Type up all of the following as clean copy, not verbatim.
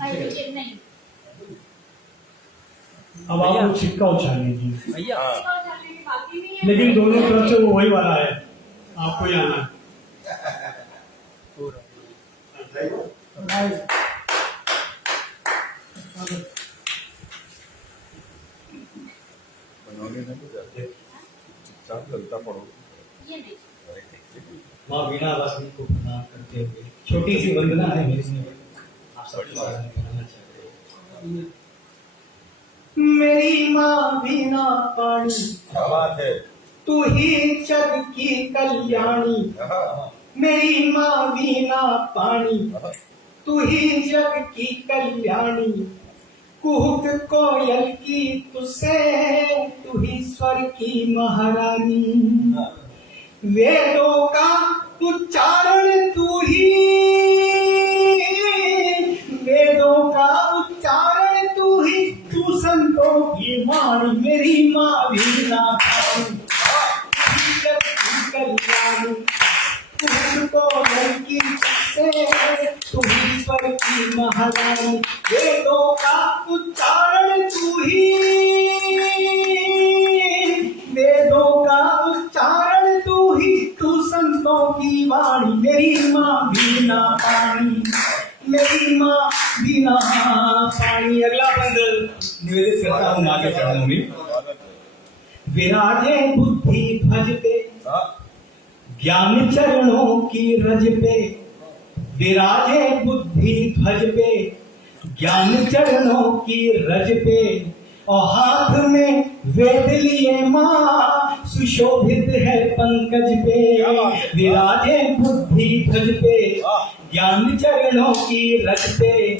नहीं। अब आप वो छिक्का उछाल लीजिए भैया बाकी नहीं है। लेकिन दोनों तरफ से वो वही वाला है, आपको ही आना है। चुपचाप लगता पड़ो। ये नहीं। माँ वीणा वासिनी को प्रणाम करते हुए छोटी सी वंदना है मेरी से आप सबको आराधना करना चाहते हैं। मेरी माँ वीणा पाणी क्या बात है। तू ही जग की कल्याणी, मेरी माँ वीणा पाणी तू ही जग की कल्याणी, कुहुक कोयल की तुझसे तू ही स्वर की महारानी, वेदों का उच्चारण तू ही, वेदों का उच्चारण तू ही, तू संतों की वाणी, मेरी माँ वीणा पाणी कल्याणी, तुझको की से तू ही स्वर की महारानी, वेदों का उच्चारण तू ही, वेदों का उच्चारण तू ही, तू संतों की वाणी, मेरी माँ वीणा पाणी, मेरी माँ वीणा पाणी। अगला बंद निवेदित करता हूँ माँ के चरणों में। विराजे बुद्धि ध्वज पे ज्ञान चरणों की रज पे, विराजे बुद्धि ध्वज पे ज्ञान चरणों की रज पे, और हाथ में वेद लिए माँ सुशोभित है पंकज पे, विराजे बुद्धि ध्वज पे ज्ञान चरणों की रज पे,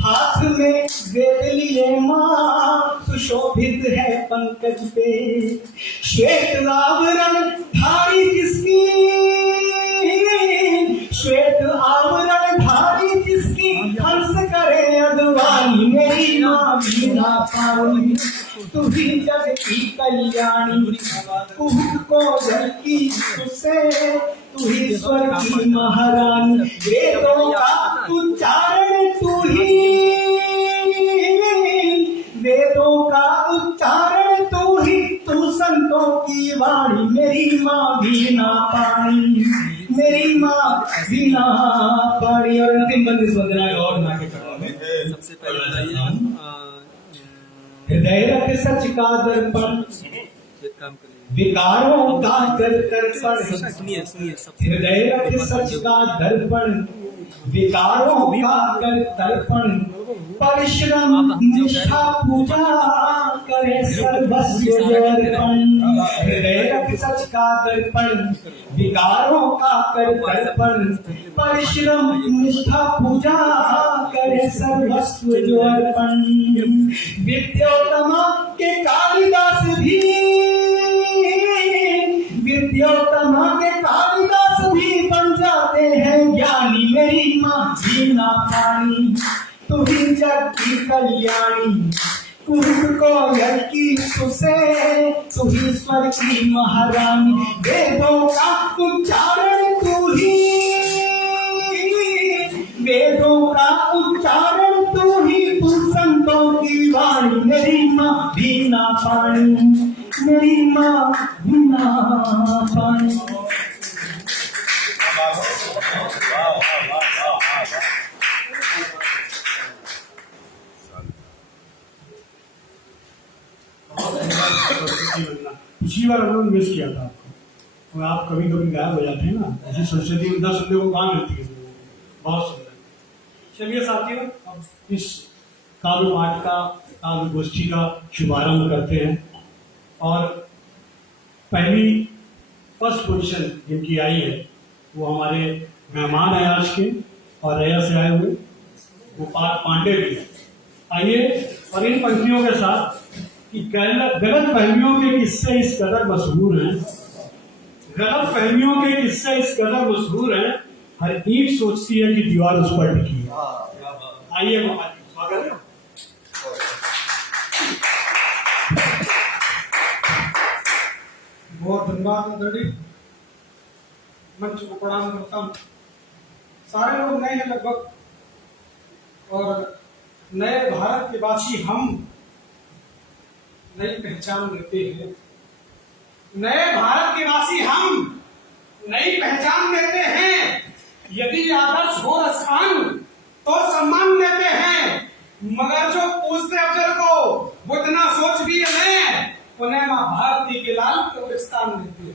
हाथ में वेद लिए माँ सुशोभित है पंकज पे, श्वेत आवरण धारी जिसकी, श्वेत आवरण धारी जिसकी, हंस करे अगवानी, मेरी माँ वीणा पाणी तू ही जग की कल्याणी, कुहुक कोयल की तुझसे तू ही स्वर की महारानी, वेदों का उच्चारण तू ही, वेदों का उच्चारण तू ही, तू संतों की वाणी, मेरी माँ वीणा पाणी, मेरी माँ वीणा पाणी। और अंतिम बंदिश वंदना और माँ के चरणों में सबसे पहले हृदय रख सच का दर्पण, एक काम करिए, विकारों का कर दर्पण, सुनिए सुनिए हृदय रख सच का दर्पण, विकारों का कर दर्पण, परिश्रम निष्ठा पूजा करे सर्वस्व अर्पण, हृदय रख सच का दर्पण, विकारों का कर दर्पण, परिश्रम निष्ठा पूजा करे सर्वस्व अर्पण, विद्योत्तमा के कालिदास भी, विद्योत्तमा के कालिदास भी बन जाते हैं ज्ञानी, मेरी माँ वीणा पाणी तू ही जग की कल्याणी, कुहुक कोयल की तुझसे तू ही स्वर की महारानी, वेदों का उच्चारण तू ही, वेदों का उच्चारण तू ही, तू संतों की वाणी, मेरी माँ वीणा पाणी, मेरी माँ वीणा पाणी। पिछली बार हम लोग मिस किया था आपको, और आप कभी कभी गायब हो जाते हैं ना, ऐसी सरस्वती विद्या सुनने को कहाँ मिलती है, बहुत सुंदर। चलिए साथियों, अब इस काव्य पाठ का, काव्य गोष्ठी का शुभारंभ करते हैं। और पहली फर्स्ट पोजीशन जिनकी आई है वो हमारे मेहमान हैं आज के, और रैया से आए हुए गोपाल पांडे भी आइए। और इन पंक्तियों के साथ कि गलत फहमियों के किस्से इस कदर मशहूर हैं, गलत फहमियों के किस्से इस कदर मशहूर हैं, हर ईंट सोचती है कि दीवार उस पर टिकी है। आइए स्वागत है। बहुत धन्यवाद दड़ी, मंच को प्रणाम करता हूँ। सारे लोग नए हैं लगभग, और नए भारत के वासी हम नई पहचान देते हैं। नए भारत के वासी हम नई पहचान देते हैं। यदि आदर्श हो रसखान तो सम्मान देते हैं, मगर जो पूछते अफजल को वो इतना सोच भी है, उन्हें मां भारती के लाल कब्रिस्तान देते हैं।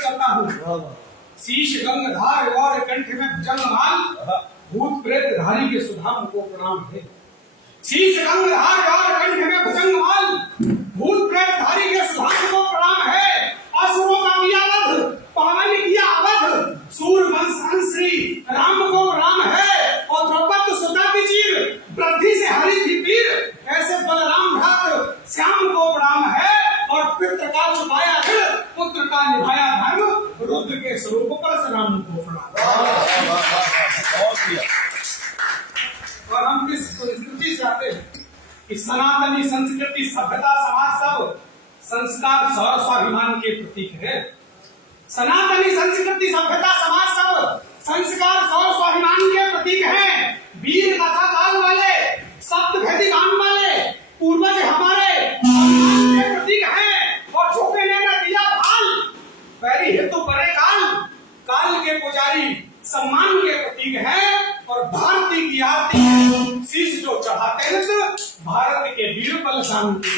करता हूँ शीश गंगधार और कंठ में भुजंगमाल, भूत प्रेत धारी के सुधाम को प्रणाम है। शीश गंगधार और कंठ में भुजंगमाल, भूत प्रेत धारी के सुधाम को प्रणाम है। असुरों का किया वध, पावन किया अवध, सूरवंश श्री राम को प्रणाम है। और द्रौपदी सुता की चीर वृद्धि से हरि थी पीर, ऐसे बलराम भ्रात श्याम को प्रणाम है। और पितृ का छुपाया दिल, पुत्र का निभाया धर्म, रुद्र के स्वरूप परशुराम को प्रणाम। और हम किस संस्कृति से आते हैं कि सनातनी संस्कृति सभ्यता समाज सब संस्कार सौर स्वाभिमान के प्रतीक है। सनातनी संस्कृति सभ्यता समाज सब संस्कार सौर स्वाभिमान के प्रतीक है। वीर कथा काल वाले, शब्द भेदी गान वाले पूर्वज हमारे सम्मान के प्रतीक है। और झोंके ने न दिया भाल, पैरी हेतु परे काल, काल के पुजारी सम्मान के प्रतीक है। और भारती की आरती है, शीश जो चढ़ाते हैं तो भारत के वीर बलशान के।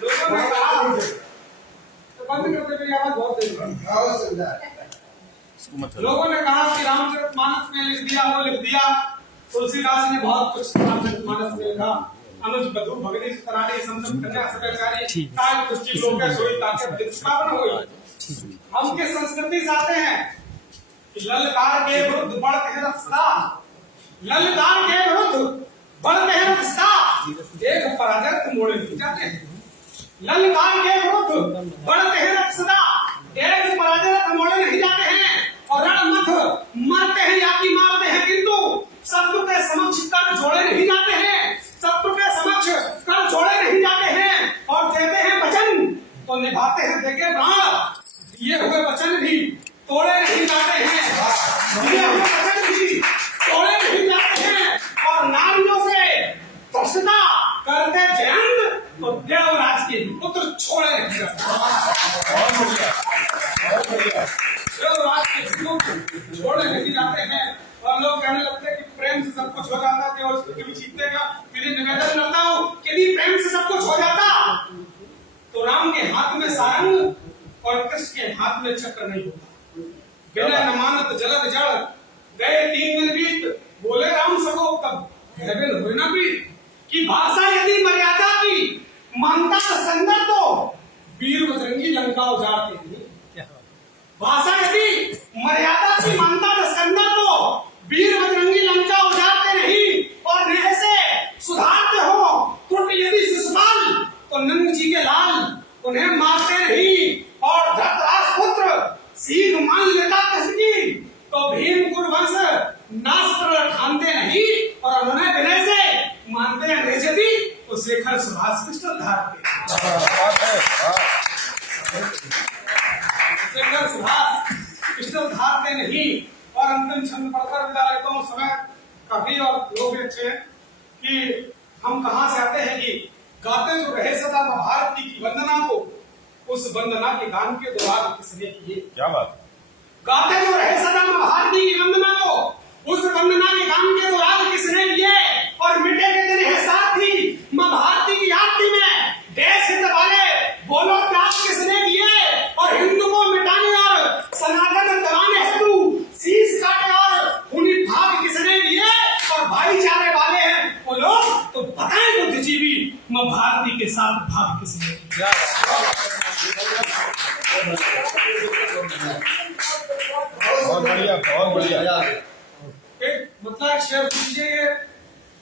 लोगों ने कहा तो बंद करते मेरी आवाज बहुत तेज है। लोगों ने कहा कि रामचरितमानस में लिख दिया वो लिख दिया। तुलसीदास ने बहुत कुछ रामचरितमानस में लिखा। अनुज बधु भगनी तराड़ी संसद कन्या सदाचारी काय तुष्टि लोक सोई ताकत दिक्षापन होई। हम किस संस्कृति से आते हैं कि ललकार के विरुद्ध बढ़ते हैं रफ्ता, ललकार के विरुद्ध बढ़ते हैं रफ्ता, एक पराजय मोड़े नहीं जाते हैं। ललकार के विरुद्ध बढ़ते हैं रफ्ता, एक पराजय मोड़े नहीं जाते हैं। और रणमथ मरते हैं या कि मारते हैं, किंतु शत्रु के समक्ष कर जोड़े नहीं जाते हैं। शत्रु के समक्ष कर जोड़े नहीं जाते हैं। और देते हैं वचन तो निभाते हैं देके प्राण, ये हुए वचन भी तोड़े नहीं जाते हैं। ये हुए वचन भी तोड़े नहीं जाते हैं। और नारियों से धृष्टता करते जयंत तो देवराज के पुत्र छोड़े नहीं जाते। देवराज के पुत्र छोड़े नहीं जाते हैं। और लोग कहने लगते हैं कि प्रेम से सब कुछ हो जाता है, केवल कभी जीतेगा। मेरे निवेदन करता हूँ कि यदि प्रेम से सब कुछ हो जाता तो राम के हाथ में सारंग और कृष्ण के हाथ में चक्र नहीं होता। बिना न मानत जलद जड़ गए 3 दिन बीत, बोले राम सको तब कहबेन होय न बीत। कि भाषा यदि मर्यादा की मानता संदर तो वीर बजरंगी लंका उजाड़ते नहीं। भाषा यदि मर्यादा की मानता संदर तो वीर बजरंगी लंका उजाड़ते नहीं। और नेह से सुधारते हो त्रुटि यदि शिशुपाल तो नंद जी के लाल उन्हें मारते नहीं। और धृतराष्ट्र पुत्र सीख मान लेता किसकी तो भीम कुरुवंश नास्त्र ठानते नहीं। और उन्होंने विनय से मानते अंग्रेज यदि तो शेखर सुभाष पिस्टल धारते। शेखर सुभाष पिस्टल धारते नहीं। और अंतिम छंद पढ़कर विदा लेता हूँ, समय काफी और लोग भी अच्छे हैं कि हम कहाँ से आते हैं कि गाते जो रहे सदा भारती की वंदना को, उस वंदना के गान के दौरान किसने किए। क्या बात। गाते जो रहे सदा भारती की वंदना को, उस वंदना के गान के दौरान किसने किए। और मिटे के दिन है साथी मां भारती की आरती में देश हित वाले बोलो त्याग किसने किए। और हिंदू को मिटाने और सनातन दबाने हेतु शीश काटे और खूनी भाग किसने किए। और भाईचारे वाले हैं वो लोग तो बताएं बुद्धिजीवी मां भारती के साथ भाग किसने किया। बहुत बढ़िया, बहुत बढ़िया। मतलब शेयर कीजिए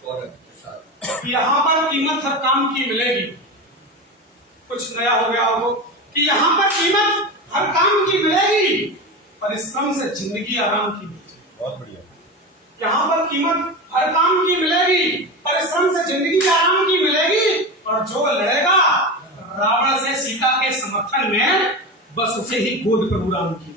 कि यहाँ पर कीमत हर काम की मिलेगी। कुछ नया हो गया हो कि यहाँ पर कीमत हर काम की मिलेगी, परिश्रम से जिंदगी आराम की मिलेगी। बहुत बढ़िया। यहाँ पर कीमत हर काम की मिलेगी, परिश्रम से जिंदगी आराम की मिलेगी। और जो लड़ेगा रावण से सीता के समर्थन में बस उसे ही गोद पर उड़ा उठी।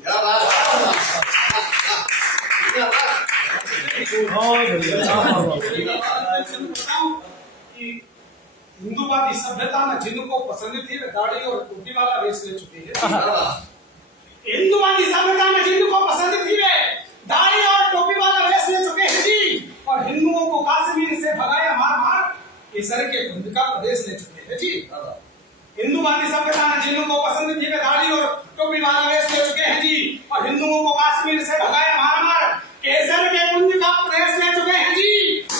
हिंदूवादी सभ्यता में जिनको पसंद थी वे दाढ़ी और टोपी वाला वेश ले चुके हैं। हिंदूवादी सभ्यता में जिनको पसंद थी वे दाढ़ी और टोपी वाला वेश ले चुके हैं जी। और हिंदुओं को कश्मीर से भगाया मार मार केसर के कुंज का प्रदेश ले चुके हैं जी। हिंदूवादी सभ्यता में जिनको पसंद थी वे दाढ़ी और टोपी वाला वेश ले चुके हैं जी। और हिंदुओं को कश्मीर से भगाया मार मार केसर के कुंज का प्रदेश ले चुके हैं जी।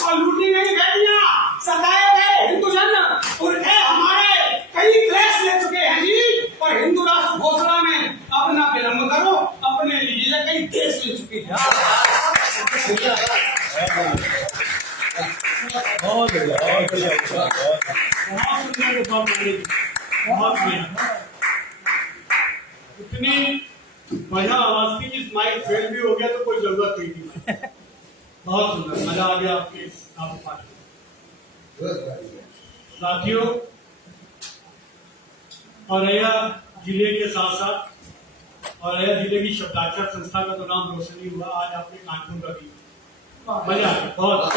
और लूटी गई बेटियां, सताए गए हिंदुजन उर्थे हमारे कई क्लेश ले चुके हैं जी। और हिंदू राष्ट्र घोषणा में अपना विलंब करो, अपने लिए कई देश ले चुके हैं। बहुत बढ़िया, बहुत बढ़िया, बहुत बढ़िया। इतनी बढ़िया आवाज थी कि माइक फेल भी हो गया तो कोई जरूरत नहीं थी। बहुत सुंदर, मजा आ गया आपके पाठ में। साथियों, औरैया जिले के साथ साथ औरैया जिले की शब्दाक्षर संस्था का तो नाम रोशनी हुआ। आज आपने कानपुर का भी मजा आ गया, बहुत आगे।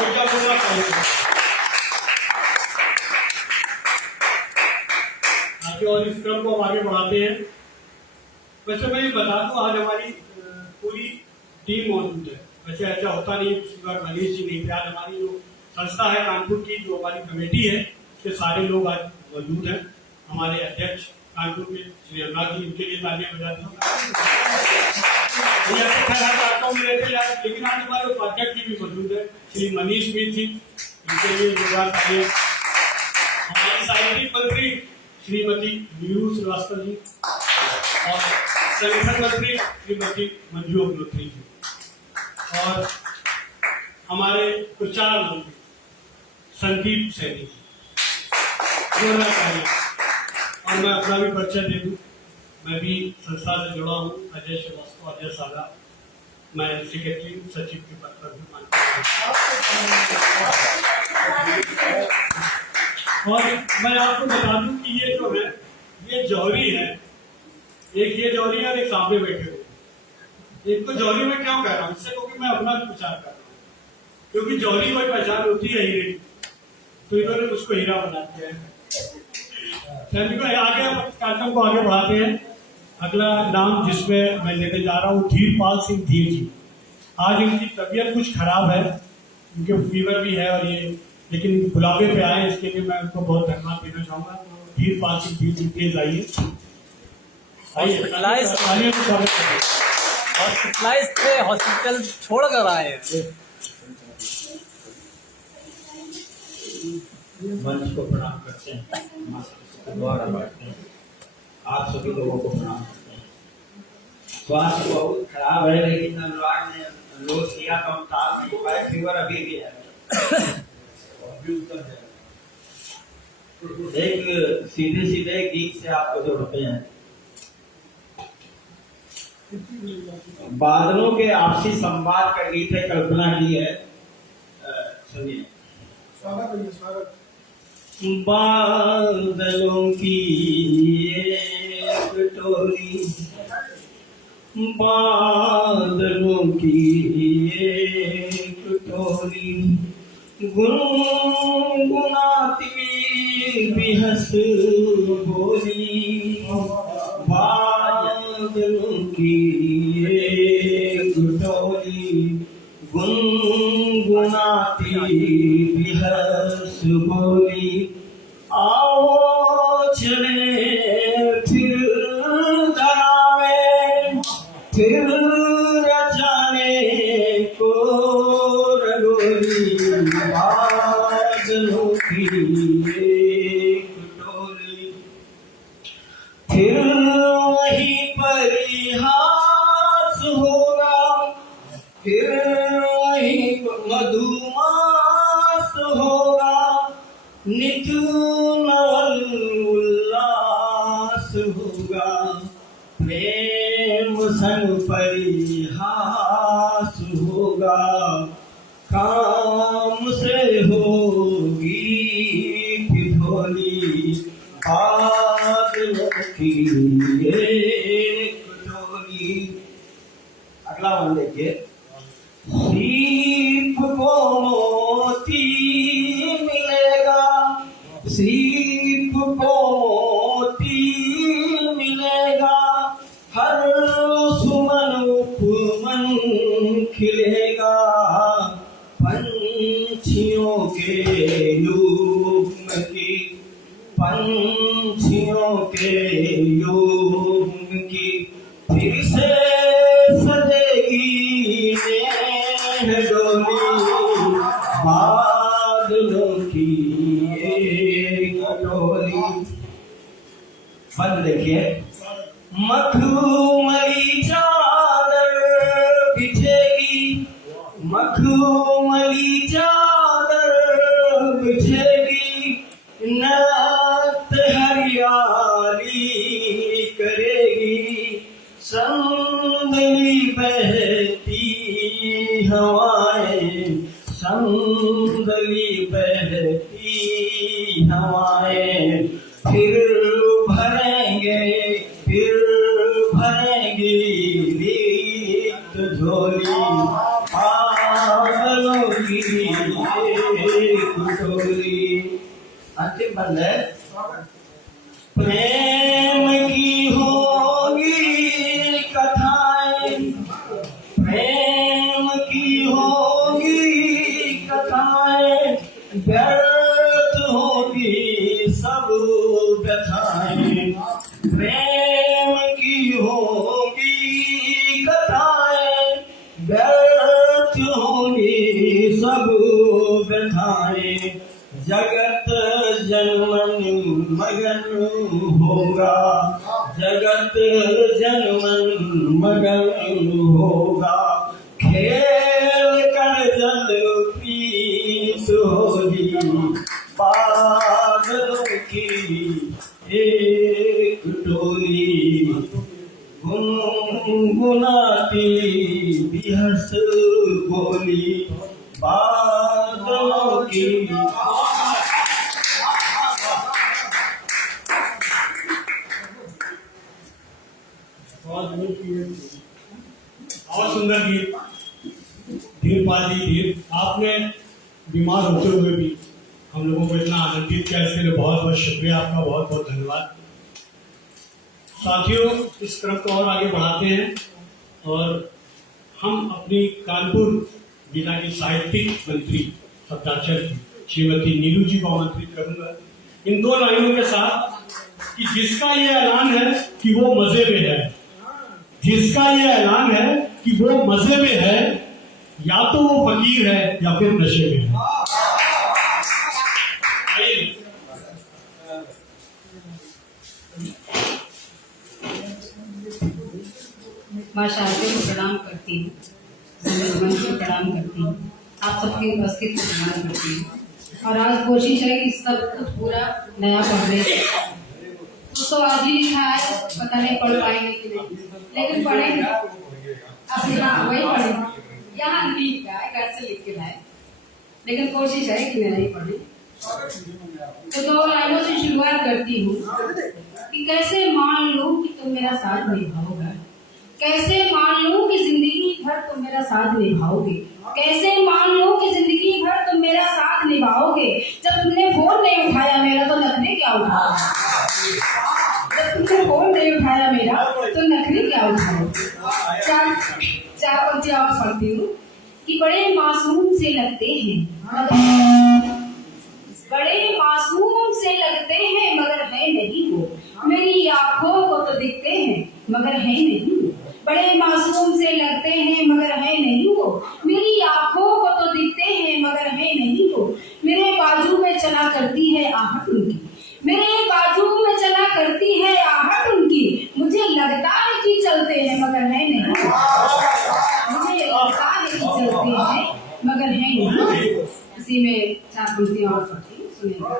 और इस क्रम को हम आगे बढ़ाते हैं। वैसे मैं ये बता दूं, आज हमारी पूरी टीम मौजूद है। वैसे ऐसा होता नहीं है, पिछली बार मनीष जी नहीं थे। आज हमारी जो संस्था है कानपुर की, जो हमारी कमेटी है, उसके सारे लोग आज मौजूद हैं। हमारे अध्यक्ष कानपुर के श्री अनुराग जी, इनके लिए तालियां बजाते हैं। लेकिन आज हमारे उपाध्यक्ष जी भी मौजूद है, श्री मनीष भी थी, इनके लिए जोरदार तालियां। हमारी साहित्यिक मंत्री श्रीमती नीरू श्रीवास्तव जी और संगठन मंत्री श्रीमती मंजू अग्निहोत्री जी और हमारे प्रचार मंत्री संदीप सैनी जी। और मैं अपना भी परिचय दे दूं, मैं भी संस्था से जुड़ा हूँ। अजय श्रीवास्तव, अजय सागा, मैं सेक्रेटरी सचिव के पद पर हूँ। और मैं आपको बता दूं कि ये जो है, ये जौहरी है। एक ये जौहरी है और एक सामने बैठे हुए। एक तो जौहरी में क्यों कह रहा हूँ, इससे क्योंकि मैं अपना भी प्रचार कर रहा हूँ, क्योंकि जौहरी कोई पहचान होती है हीरे की, तो इन्होंने उसको हीरा बना दिया है। आगे कार्यक्रम को आगे बढ़ाते हैं। अगला नाम जिसमें मैं लेने जा रहा हूँ, धीरपाल सिंह धीर जी। आज इनकी तबीयत कुछ खराब है, उनके फीवर भी है और ये, लेकिन बुलावे पे आए, इसके लिए मैं उनको बहुत धन्यवाद देना चाहूंगा। धीरपाल सिंह धीर जी प्लीज आइए। हॉस्पिटलाइज थे, हॉस्पिटल छोड़ कर आए हैं। मंच को प्रणाम करते हैं, द्वारा बैठते हैं। आप सभी लोगों को प्रणाम करते हैं। स्वास्थ्य बहुत खराब है, लेकिन अनुराग ने रोज किया तो हम टाल नहीं पाए। फीवर अभी भी है, एक सीधे सीधे गीत से आपको जोड़ते हैं। बादलों के आपसी संवाद का गीत है, कल्पना की है, सुनिए। स्वागत। बादलों की एक टोली, बादलों की एक टोली, गुनगुनाती बिहस बोली। बादलों की एक टोली, गुनगुनाती बिहस बोली। आओ चले फिर धरा में, फिर रचाने को रंगोली। बादलों की एक टोली, फिर वहीं परिहास होगा, फिर वहीं मधुमास होगा। नित नवल उल्लास होगा, प्रेम संग परिहास होगा। काम से होगी ठिठोली, बादलों की अगला वन देखिए। सीप को मोती मिलेगा, सीप को मोती मिलेगा, हर सुमन उपमन खिलेगा, पंछियों के युग्म की, पंछियों के युग्म की फिर से सजेगी नेह डोली, बादलों की एक डोली। पद देखिए। मखमली चादर बिछेगी, मखमली चादर बिछेगी, नात हरियाली करेगी, संदली बहती हवाएं, संदली बहती हवाएं, फिर भरेंगे, फिर भरेंगी रिक्त झोली, बादलों की एक टोली। अंतिम बंद है। प्रेम की होगी कथाएं, प्रेम की होगी कथाएं, व्यर्थ होगी सब व्यथाएं, प्रेम की होगी कथाएं, व्यर्थ होगी सब व्यथाएं, जगत जनमन मगन होगा, जगत जनमन मगन होगा, खेल कर जल पीस होगी, बादलों की एक टोली, गुनगुनाती बिहस बोली, बादलों की। और सुंदर गीत धीरपाल जी, धीर आपने बीमार होते हुए भी हम लोगों को इतना आनंदित किया, इसके लिए बहुत बहुत शुक्रिया आपका, बहुत बहुत धन्यवाद। साथियों, इस क्रम को और आगे बढ़ाते हैं और हम अपनी कानपुर जिला की साहित्यिक मंत्री सत्ताचार्य श्रीमती नीलू जी को आमंत्रित करूंगा इन दो लाइनों के साथ कि जिसका ये ऐलान है कि वो मजे में है, जिसका ये ऐलान है कि वो मजे में है, या तो वो फकीर है या फिर नशे में है। माँ शारदे को प्रणाम करती हूँ, मंच को प्रणाम करती हूँ, आप सबकी उपस्थिति को प्रणाम करती हूँ। और आज कोशिश है कि सब कुछ पूरा नया पढ़ने तो आज ही लिखा है, पता नहीं पढ़ पाएंगे कि नहीं, लेकिन पढ़ेंगे। अब यहाँ वही पढ़ेंगे, यहाँ लिख का है, घर से लिख के लाए, लेकिन कोशिश है कि नहीं पढ़े। तो दो लाइनों से शुरुआत करती हूँ कि कैसे मान लूं कि तुम मेरा साथ निभाओगे, कैसे मान लूं कि जिंदगी भर तुम मेरा साथ निभाओगे, कैसे मान लूं कि जिंदगी भर तुम मेरा साथ निभाओगे। जब तुमने फोन नहीं उठाया मेरा तो नखरे क्या उठाओगे, जब तुमने फोन नहीं उठाया मेरा तो नखरे क्या उठाओगे। चार पंक्तियां और पढ़ती हूँ कि बड़े मासूम से लगते हैं, बड़े मासूम से लगते हैं मगर है नहीं वो, मेरी आंखों को तो दिखते हैं मगर है नहीं वो। बड़े मासूम से लगते हैं मगर है नहीं वो, मेरी आंखों को तो दिखते हैं मगर है नहीं वो। मेरे बाजू में चला करती है आहट उनकी, मेरे बाजू में चला करती है आहट उनकी, मुझे लगता है कि चलते हैं मगर है नहीं, मुझे लगता है कि चलते हैं मगर है नहीं। इसी में चार पंक्तियां और पढ़ती हूँ, सुनिएगा।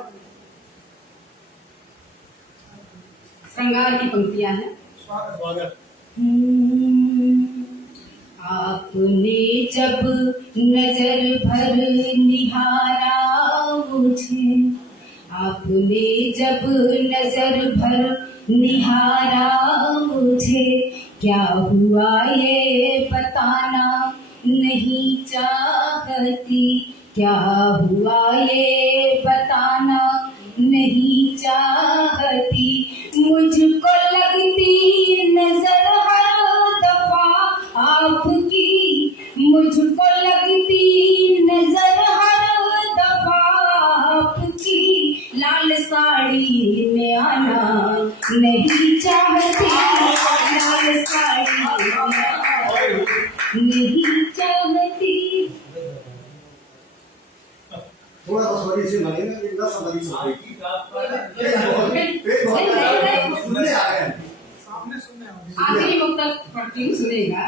श्रृंगार की पंक्तियां हैं। आपने जब नजर भर निहारा मुझे, आपने जब नजर भर निहारा मुझे, क्या हुआ ये बता क्या हुआ ये बताना नहीं चाहती, मुझको लगती नजर हर दफा आपकी, मुझको लगती नजर हर दफा आपकी, लाल साड़ी में आना नहीं चाहती, लाल साड़ी में आना नहीं चाहती। थोड़ा सा सॉरी से मानिए ना, इतना समझ सकते सुनने आ गए सामने सुनने आओगे। आखिरी वक्त तक पढ़ती हूँ, सुनेगा।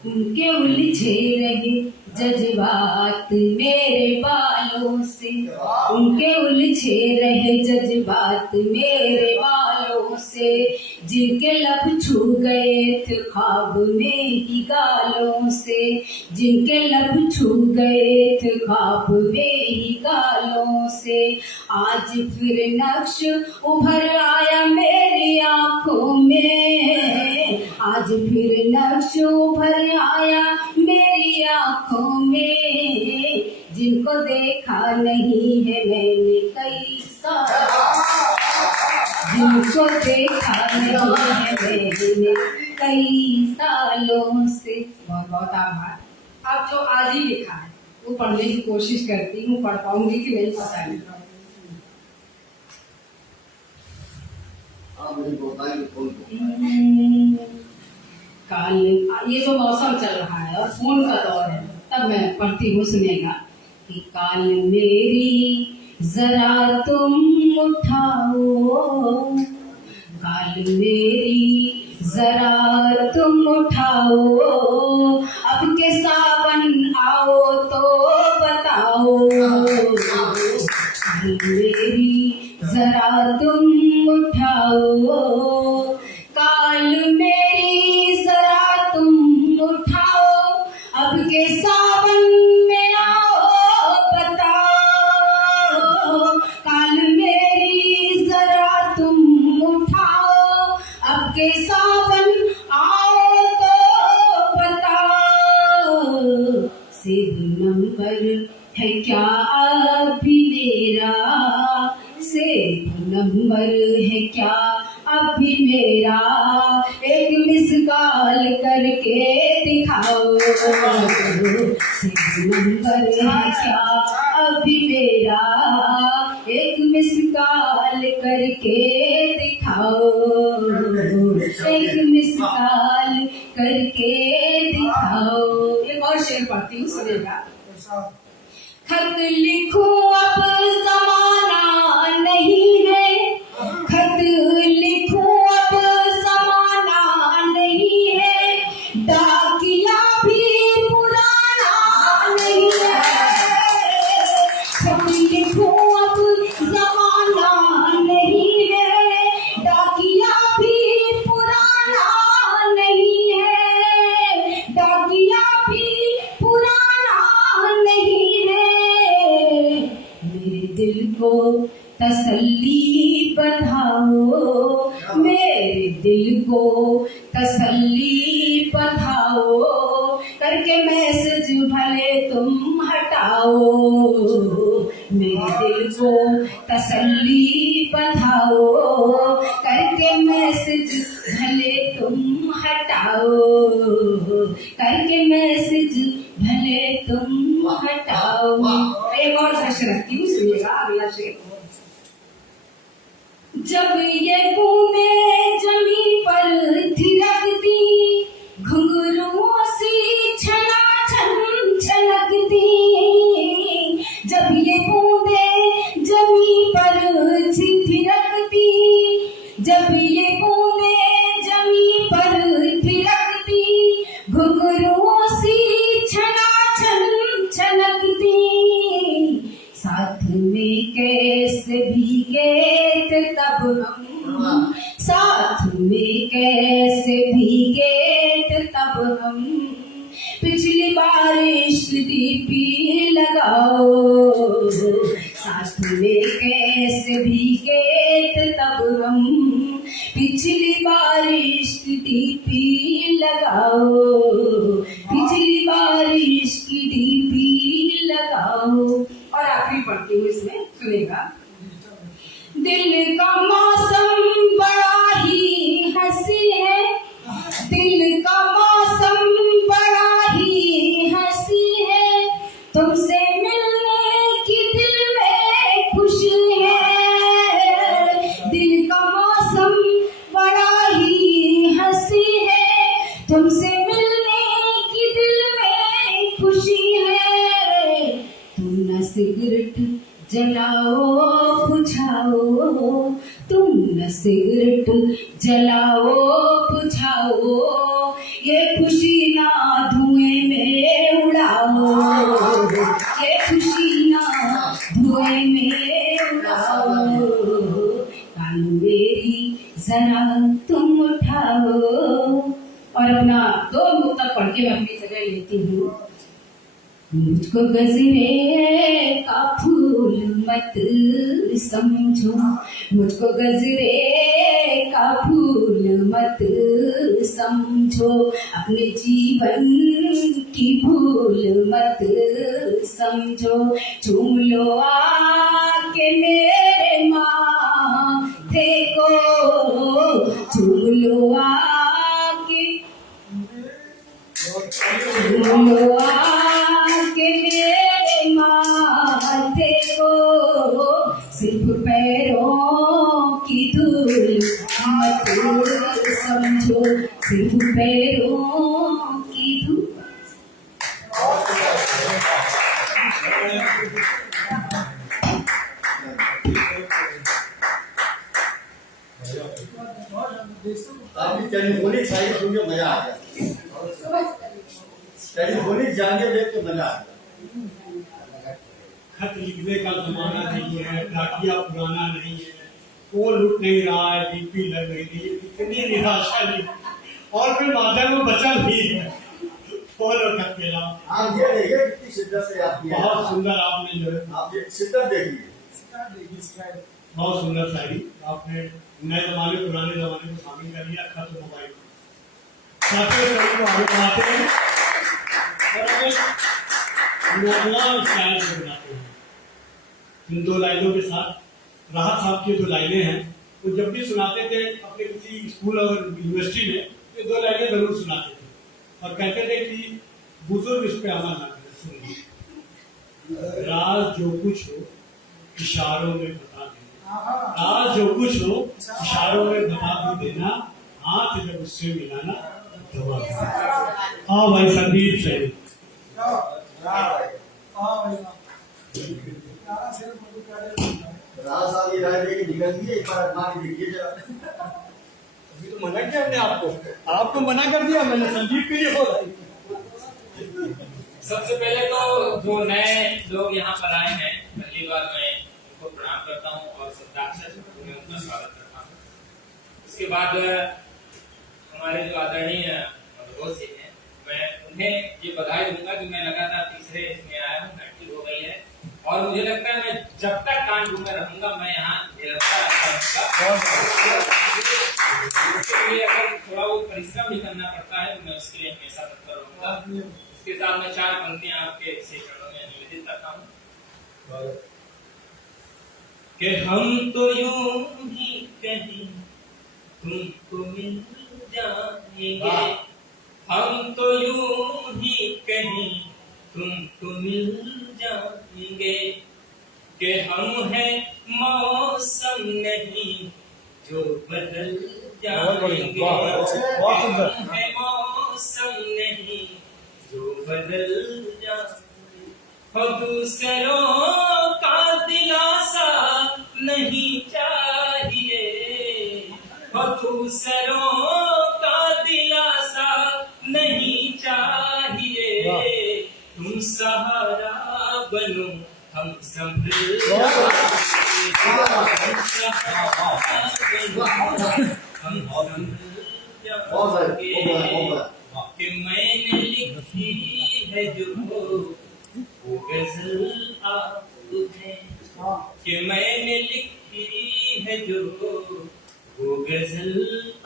उनके उलझे रहे जज्बात मेरे बालों से, उनके उलझे रहे जज्बात मेरे बालों से, जिनके लब छू गए थे ख्वाब में ही गालों से, जिनके लब छू गए थे ख्वाब में ही गालों से, आज फिर नक्श उभर आया मेरी आंखों में, आज फिर नक्श उभर आया मेरी आंखों में, जिनको देखा नहीं है मैंने कई साल, जिनको देखा नहीं है मैंने कई सालों से। बहुत बहुत आभार। अब जो आज ही लिखा है वो पढ़ने की कोशिश करती हूँ, पढ़ पाऊंगी कि नहीं पता नहीं। आप मुझे बताइए कौन कौन काल, ये जो मौसम चल रहा है और फोन का दौर है, तब मैं पढ़ती हूँ, सुनेगा। कि काल मेरी जरा तुम उठाओ, काल मेरी जरा तुम उठाओ, अब के सावन आओ तो बताओ, काल मेरी जरा तुम उठाओ, काल मेरी जरा तुम उठाओ, अब के सावन में आओ बताओ, काल मेरी जरा तुम उठाओ, अब के सावन आओ तो बताओ, सिर्फ नंबर है क्या अभी मेरा, सिर्फ नंबर है क्या अभी मेरा, एक मिस कॉल करके दिखाओ, सिर्फ नंबर है क्या अभी मेरा, एक मिस कॉल करके दिखाओ, एक मिस कॉल करके दिखाओ। एक और शेर पढ़ती हूँ, सुनेगा। खत लिखूं अब जमाना नहीं है, खत लिखूं अब जमाना नहीं है, डाकिया भी पुराना नहीं है, खत लिखूं अब जमाना नहीं है, डाकिया भी पुराना नहीं है, डाकिया भी पुराना नहीं है, मेरे दिल को तसल्ली बधाओ, मेरे दिल को तसल्ली बधाओ, करके मैसेज भले तुम हटाओ, मेरे दिल को तसल्ली बधाओ, करके मैसेज भले तुम हटाओ, करके मैसेज भले तुम हटाओ। एक और दृश्य रखती हूँ, सुनिएगा अगला शेर। जब ये बूंदे जमीन पर थिरकती, घुंघरुओं सी छनाछन छलकती, जब ये बूंदे जमीन पर थिरकती, जब ये बूंदे जमीन पर थिरकती, घुंघरुओं सी छनाछन छलकती, साथ में कैसे भीगे थे तब हम, साथ में कैसे भीगे थे तब हम, पिछली बारिश डीपी लगाओ, साथ में कैसे भीगे थे तब हम, पिछली बारिश की डीपी लगाओ, पिछली बारिश की डीपी लगाओ। दिल का मौसम बड़ा ही हंसी है, तुमसे मिलने की दिल में खुशी है। दिल का मौसम बड़ा ही हंसी है, तुमसे मिलने की दिल में खुशी है। तुम न सिगरेट जलाओ बुझाओ, तुम न सिगरेट जलाओ बुझाओ, ये खुशी ना धुएं में उड़ाओ, ये खुशी ना धुएं में उड़ाओ। कानू मेरी जरा तुम उठाओ। और अपना 2 मुक्तक पढ़ के मैं अपनी जगह लेती हूँ। मुझको गजरे का फूल मत समझो, मुझको गजरे का फूल मत समझो, अपने जीवन की भूल मत समझो। चूम लो आके मेरे माथे को, चूम लो आके, चूम लो आके मेरे माथे को, सिर्फ पैरों की धूल मत समझो, सिर्फ पैरों की धूल। आपकी टेलीफोनिक शायरी सुन के मजा आ गया, टेलीफोनिक जानिए देख के मजा आ गया। खत लिखने का जमाना नहीं है, डाकिया पुराना नहीं है, वो लुट नहीं रहा है, डीपी लग रही है, इतनी निराशा नहीं, और फिर माध्यम में बचा नहीं है। और खत के अलावा आप ये देखिए कितनी शिद्दत से आप किया, बहुत सुंदर आपने जो है, आप ये शिद्दत देखिए, बहुत सुंदर शायरी आपने नए जमाने पुराने जमाने को शामिल कर लिया। खत मोबाइल को आगे बढ़ाते हैं और नौजवान शायर को बनाते हैं। इन 2 लाइनों के साथ राहत साहब की 2 लाइनें हैं, वो जब भी सुनाते थे अपने किसी स्कूल और यूनिवर्सिटी में, ये 2 लाइनें जरूर सुनाते थे और कहते थे कि बुजुर्ग इस पे अमल ना करें। सुनिए, राज जो कुछ हो इशारों में बता देना, राज जो कुछ हो इशारों में बता भी देना, हाथ जब उससे मिलाना दवा। हाँ भाई संदीप से राज साहब ये राय देके निकल गए, एक बार आत्मा के देखिए जरा। अभी तो मना किया हमने आपको मना कर दिया मैंने, संदीप के लिए हो रहा है। सबसे पहले तो जो नए लोग यहाँ पर आए हैं, पहली बार मैं उनको प्रणाम करता हूँ और सदाक्षर में उनका स्वागत करता हूँ। उसके बाद हमारे जो आदरणीय दोस्त हैं, मैं उन्हें ये बधाई दूंगा कि मैं लगातार तीसरे इसमें आया हूँ, मैट्रिक हो गई है और मुझे लगता है मैं जब तक कानपुर में रहूंगा मैं यहाँ निरंतर रहूंगा। उसके लिए अगर थोड़ा वो परिश्रम भी करना पड़ता है तो मैं उसके लिए हमेशा तत्पर रहूंगा। इसके साथ मैं 4 पंक्तियां आपके चरणों में निवेदित करता हूँ कि हम तो यूं ही कहीं तुमको मिल जाएंगे, हम तो यूं ही कहीं तुमको मिल जाएंगे, कि हम हैं मौसम नहीं जो बदल जाएंगे, हम हैं मौसम नहीं जो बदल जाएंगे। हो दूसरों का दिलासा नहीं चाहिए, हो दूसरों का दिलासा नहीं चाहिए, तुम सहारा बनो हम संभल कि मैंने लिखी है जो वो गजल आप हैं, कि मैंने लिखी है जो वो गजल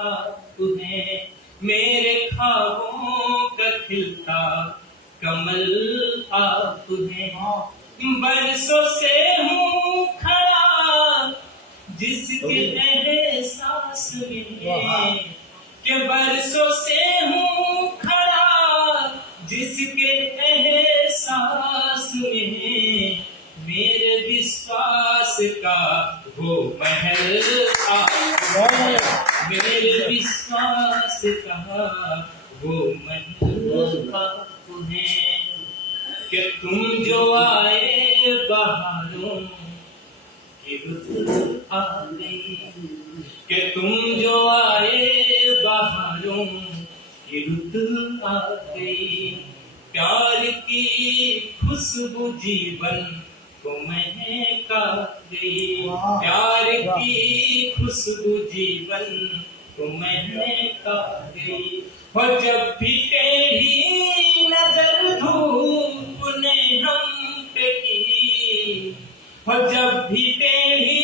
आप हैं, मेरे ख्वाबों का खिलता कमल आप हैं, बरसों से हूँ खड़ा जिसके एहसास में, कि बरसों से हूँ खड़ा जिसके एहसास में, मेरे विश्वास का वो महल मेरे विश्वास का वो महल तुम्हें, कि तुम जो आए बहारों की रुत आ गई, कि तुम जो आए बहारों की रुत आ गई, प्यार की खुशबू जीवन को महका गई, प्यार की खुशबू जीवन को महका गई। और जब भी तेरी नजर धूप ने हम पे की, और जब भी तेरी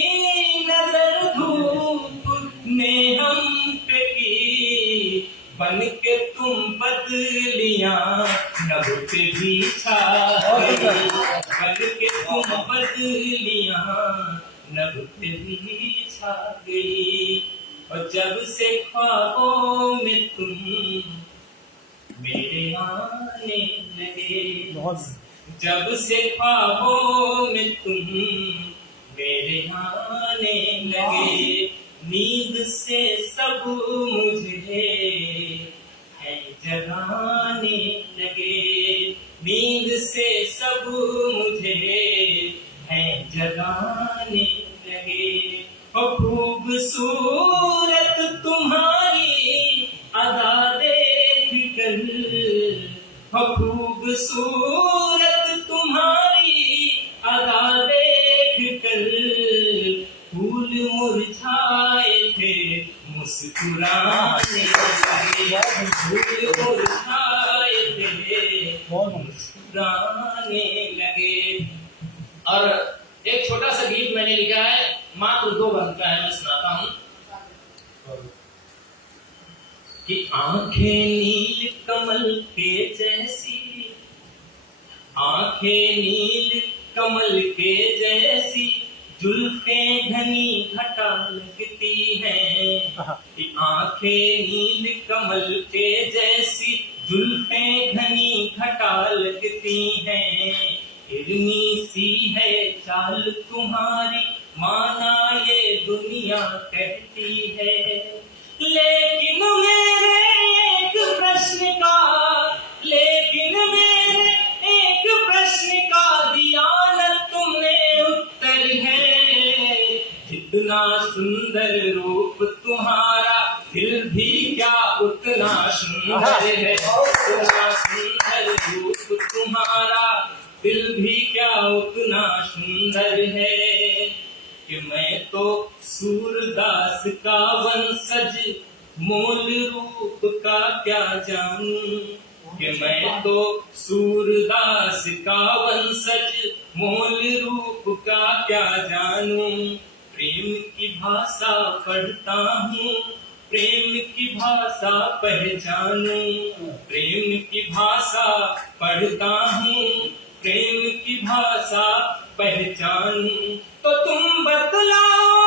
नजर धूप ने हम पे की, बन के तुम बदलियां नभ पे भी छा गई, बन के तुम बदलियां नभ पे भी छा गई। और जब से ख्वाबों में तुम मेरे आने लगे, जब से ख्वाबों में तुम मेरे आने लगे, नींद से सब मुझे है जगाने लगे, नींद से सब मुझे है जगाने लगे। और खूबसूरत तुम्हारी अदा देख कर, और खूबसूरत तुम्हारी अदा देख कर, फूल मुरझाए थे मुस्कुराने लगे, फूल मुरझाए थे मुस्कुराने लगे। और एक छोटा सा गीत मैंने लिखा है, मात्र 2 बंद का है, मैं सुनाता हूं कि आंखें नील कमल के जैसी, आंखें नील कमल के जैसी, जुल्फें घनी घटा लगती हैं, कि आंखें नील कमल के जैसी, जुल्फें घनी घटा लगती हैं, हिरनी सी है चाल तुम्हारी, माना ये दुनिया कहती है। लेकिन मेरे एक प्रश्न का, लेकिन मेरे एक प्रश्न का दिया न तुमने उत्तर है, जितना सुंदर रूप तुम्हारा दिल भी क्या उतना सुंदर है, उतना सुंदर रूप तुम्हारा दिल भी क्या उतना सुंदर है। कि मैं तो सूरदास का वंशज मोल रूप का क्या जानूं, कि मैं तो सूरदास का वंशज मोल रूप का क्या जानूं। प्रेम की भाषा पढ़ता हूँ, प्रेम की भाषा पहचानूं, प्रेम की भाषा पढ़ता हूँ, प्रेम की भाषा पहचानूं। तो तुम बतलाओ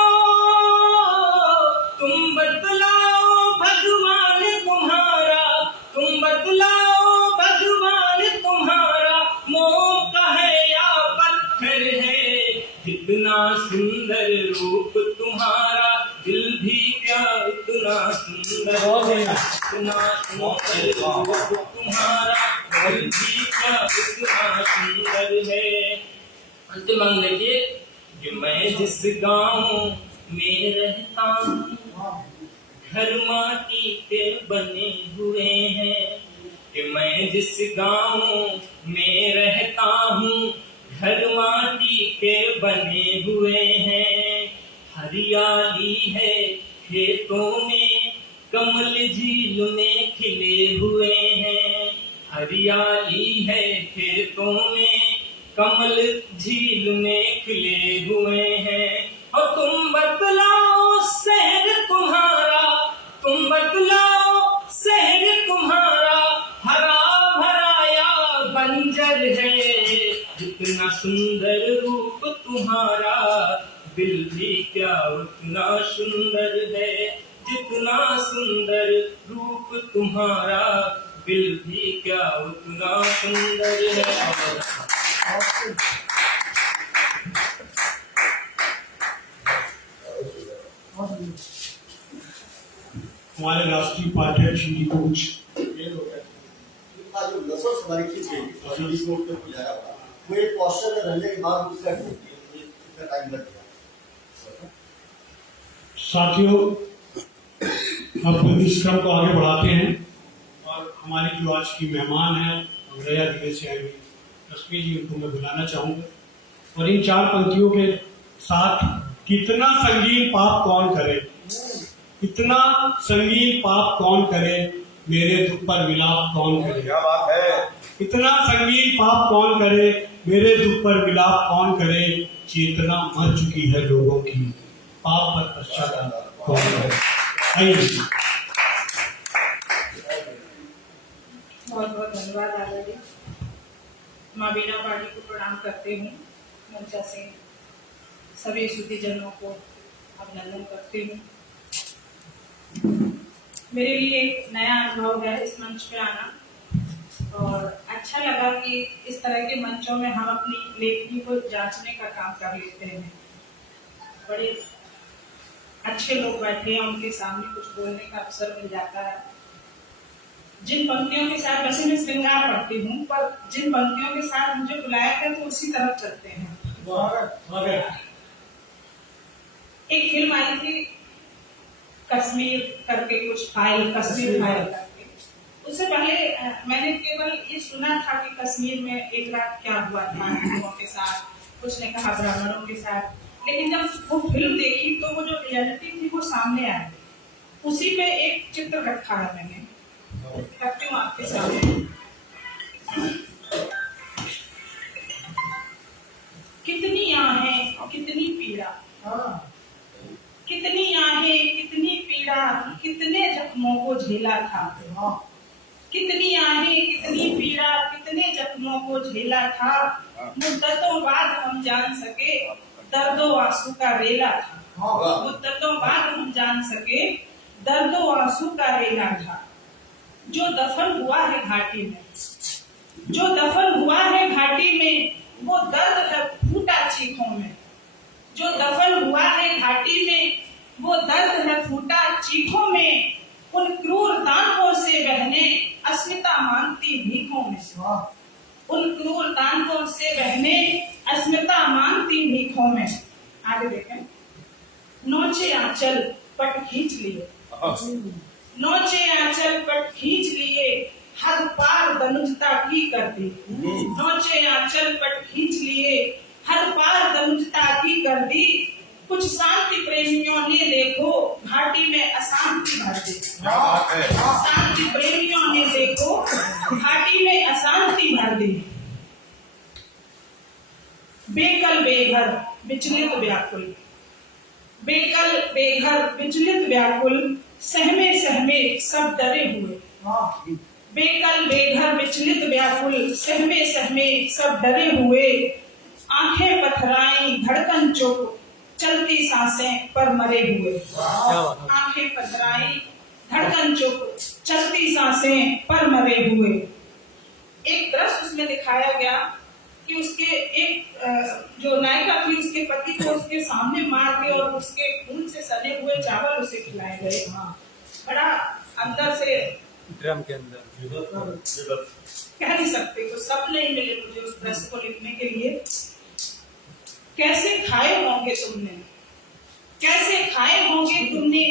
भगवान तुम्हारा, तुम बतलाओ भगवान तुम्हारा, मौका है या पत्थर है, जितना सुंदर रूप तुम्हारा दिल भी क्या उतना सुंदर है, इतना सुंदर रूप तुम्हारा दिल भी क्या उतना सुंदर है। अंतिम अंग देखिए कि मैं जिस गांव में रहता हूँ, घर माटी के बने हुए हैं, कि मैं जिस गांव में रहता हूँ, घर माटी के बने हुए हैं। हरियाली है खेतों में, कमल झील में खिले हुए हैं, हरियाली है खेतों में, कमल झील में खिले हुए हैं। और तुम बतलाओ शहर तुम्हारा, तुम बतलाओ शहर तुम्हारा, हरा भरा या बंजर है, जितना सुंदर रूप तुम्हारा दिल भी क्या उतना सुंदर है, जितना सुंदर रूप तुम्हारा दिल भी क्या उतना सुंदर है। हमारे राष्ट्रीय उपाध्यक्ष जी को कुछ जो नसों से हमारी खींच गई और बीच में उठकर गुजारा हुआ, वो एक क्वेश्चन में रहने के बाद उससे हट होती है, इतना टाइम लग गया। साथियों, अब इस क्रम को आगे बढ़ाते हैं और हमारी जो आज की मेहमान है अंग्रेजा जिले से आई हुई रश्मि जी, उनको मैं बुलाना चाहूंगा और इन 4 पंक्तियों के साथ कितना संगीन पाप कौन करे, इतना संगीन पाप कौन करे, मेरे दुख पर विलाप कौन करे। क्या बात है। इतना संगीन पाप कौन करे, मेरे दुख पर विलाप कौन करे, चेतना मर चुकी है लोगों की, पाप पर पश्चाताप कौन करे। आइए। बहुत बहुत धन्यवाद दादा जी। माँ बीना पाड़ी को प्रणाम करते हूँ, मंचा से सभी श्रुतिजनों को अभिनंदन करती हूँ। मेरे लिए एक नया अनुभव है इस मंच पे आना और अच्छा लगा कि इस तरह के मंचों में हम अपनी लेखनी को जांचने का काम कर लेते हैं। बड़े अच्छे लोग बैठे हैं, उनके सामने कुछ बोलने का अवसर मिल जाता है। जिन पंक्तियों के साथ वैसे मैं श्रृंगार पढ़ती हूँ, पर जिन पंक्तियों के साथ मुझे बुलाया गया तो उसी तरफ चलते हैं। एक फिल्म आई थी कश्मीर करके, कुछ फाइल, कश्मीर फाइल करके। उससे पहले मैंने केवल ये सुना था कि कश्मीर में एक रात क्या हुआ था हिंदुओं के साथ, कुछ ने कहा ब्राह्मणों के साथ, लेकिन जब वो फिल्म देखी तो वो जो रियलिटी थी वो सामने आई। उसी पे एक चित्र रखा है मैंने, रखती हूँ आपके सामने। कितनी आहें कितनी पीड़ा, कितनी आहें कितनी पीड़ा, कितने जख्मों को झेला था। कितनी आहें कितनी पीड़ा, कितने जख्मों को झेला था, मुद्दतों बाद हम जान सके दर्दो आंसू का रेला था। मुद्दतों बाद हम जान सके दर्दो आंसू का रेला था। जो दफन हुआ है घाटी में, जो दफन हुआ है घाटी में, वो दर्द है फूटा चीखों में। जो दफन हुआ है घाटी में, वो दर्द है फूटा चीखों में। उन क्रूर दानवों से बहने अस्मिता मांगती भीखों में। उन क्रूर दानवों से बहने अस्मिता मांगती भीखों में। आगे देखें। नोचे आंचल पट खींच लिए, नोचे आंचल पट खींच लिए, हद पार दनुजता की कर दी। नोचे आंचल पट खींच लिए, हर पार दनुजता की कर दी। कुछ शांति प्रेमियों ने देखो घाटी में अशांति भर दी। शांति प्रेमियों ने देखो घाटी में अशांति भर दी। बेकल बेघर विचलित व्याकुल, बेकल बेघर विचलित व्याकुल, सहमे सहमे सब डरे हुए। बेकल बेघर विचलित व्याकुल, सहमे सहमे सब डरे हुए। आंखें पथराई धड़कन चुप, चलती सांसें पर मरे हुए। आंखें पथराई धड़कन चुप, चलती सांसें पर मरे हुए। एक दृश्य उसमें दिखाया गया कि उसके एक जो नायिका थी, उसके पति को उसके सामने मार के और उसके खून से सने हुए चावल उसे खिलाए गए। बड़ा अंदर से ड्रम के अंदर कह नहीं सकते, तो सब नहीं मिले मुझे उस दृश्य को लिखने के लिए। कैसे खाए होंगे तुमने, कैसे खाए होंगे तुमने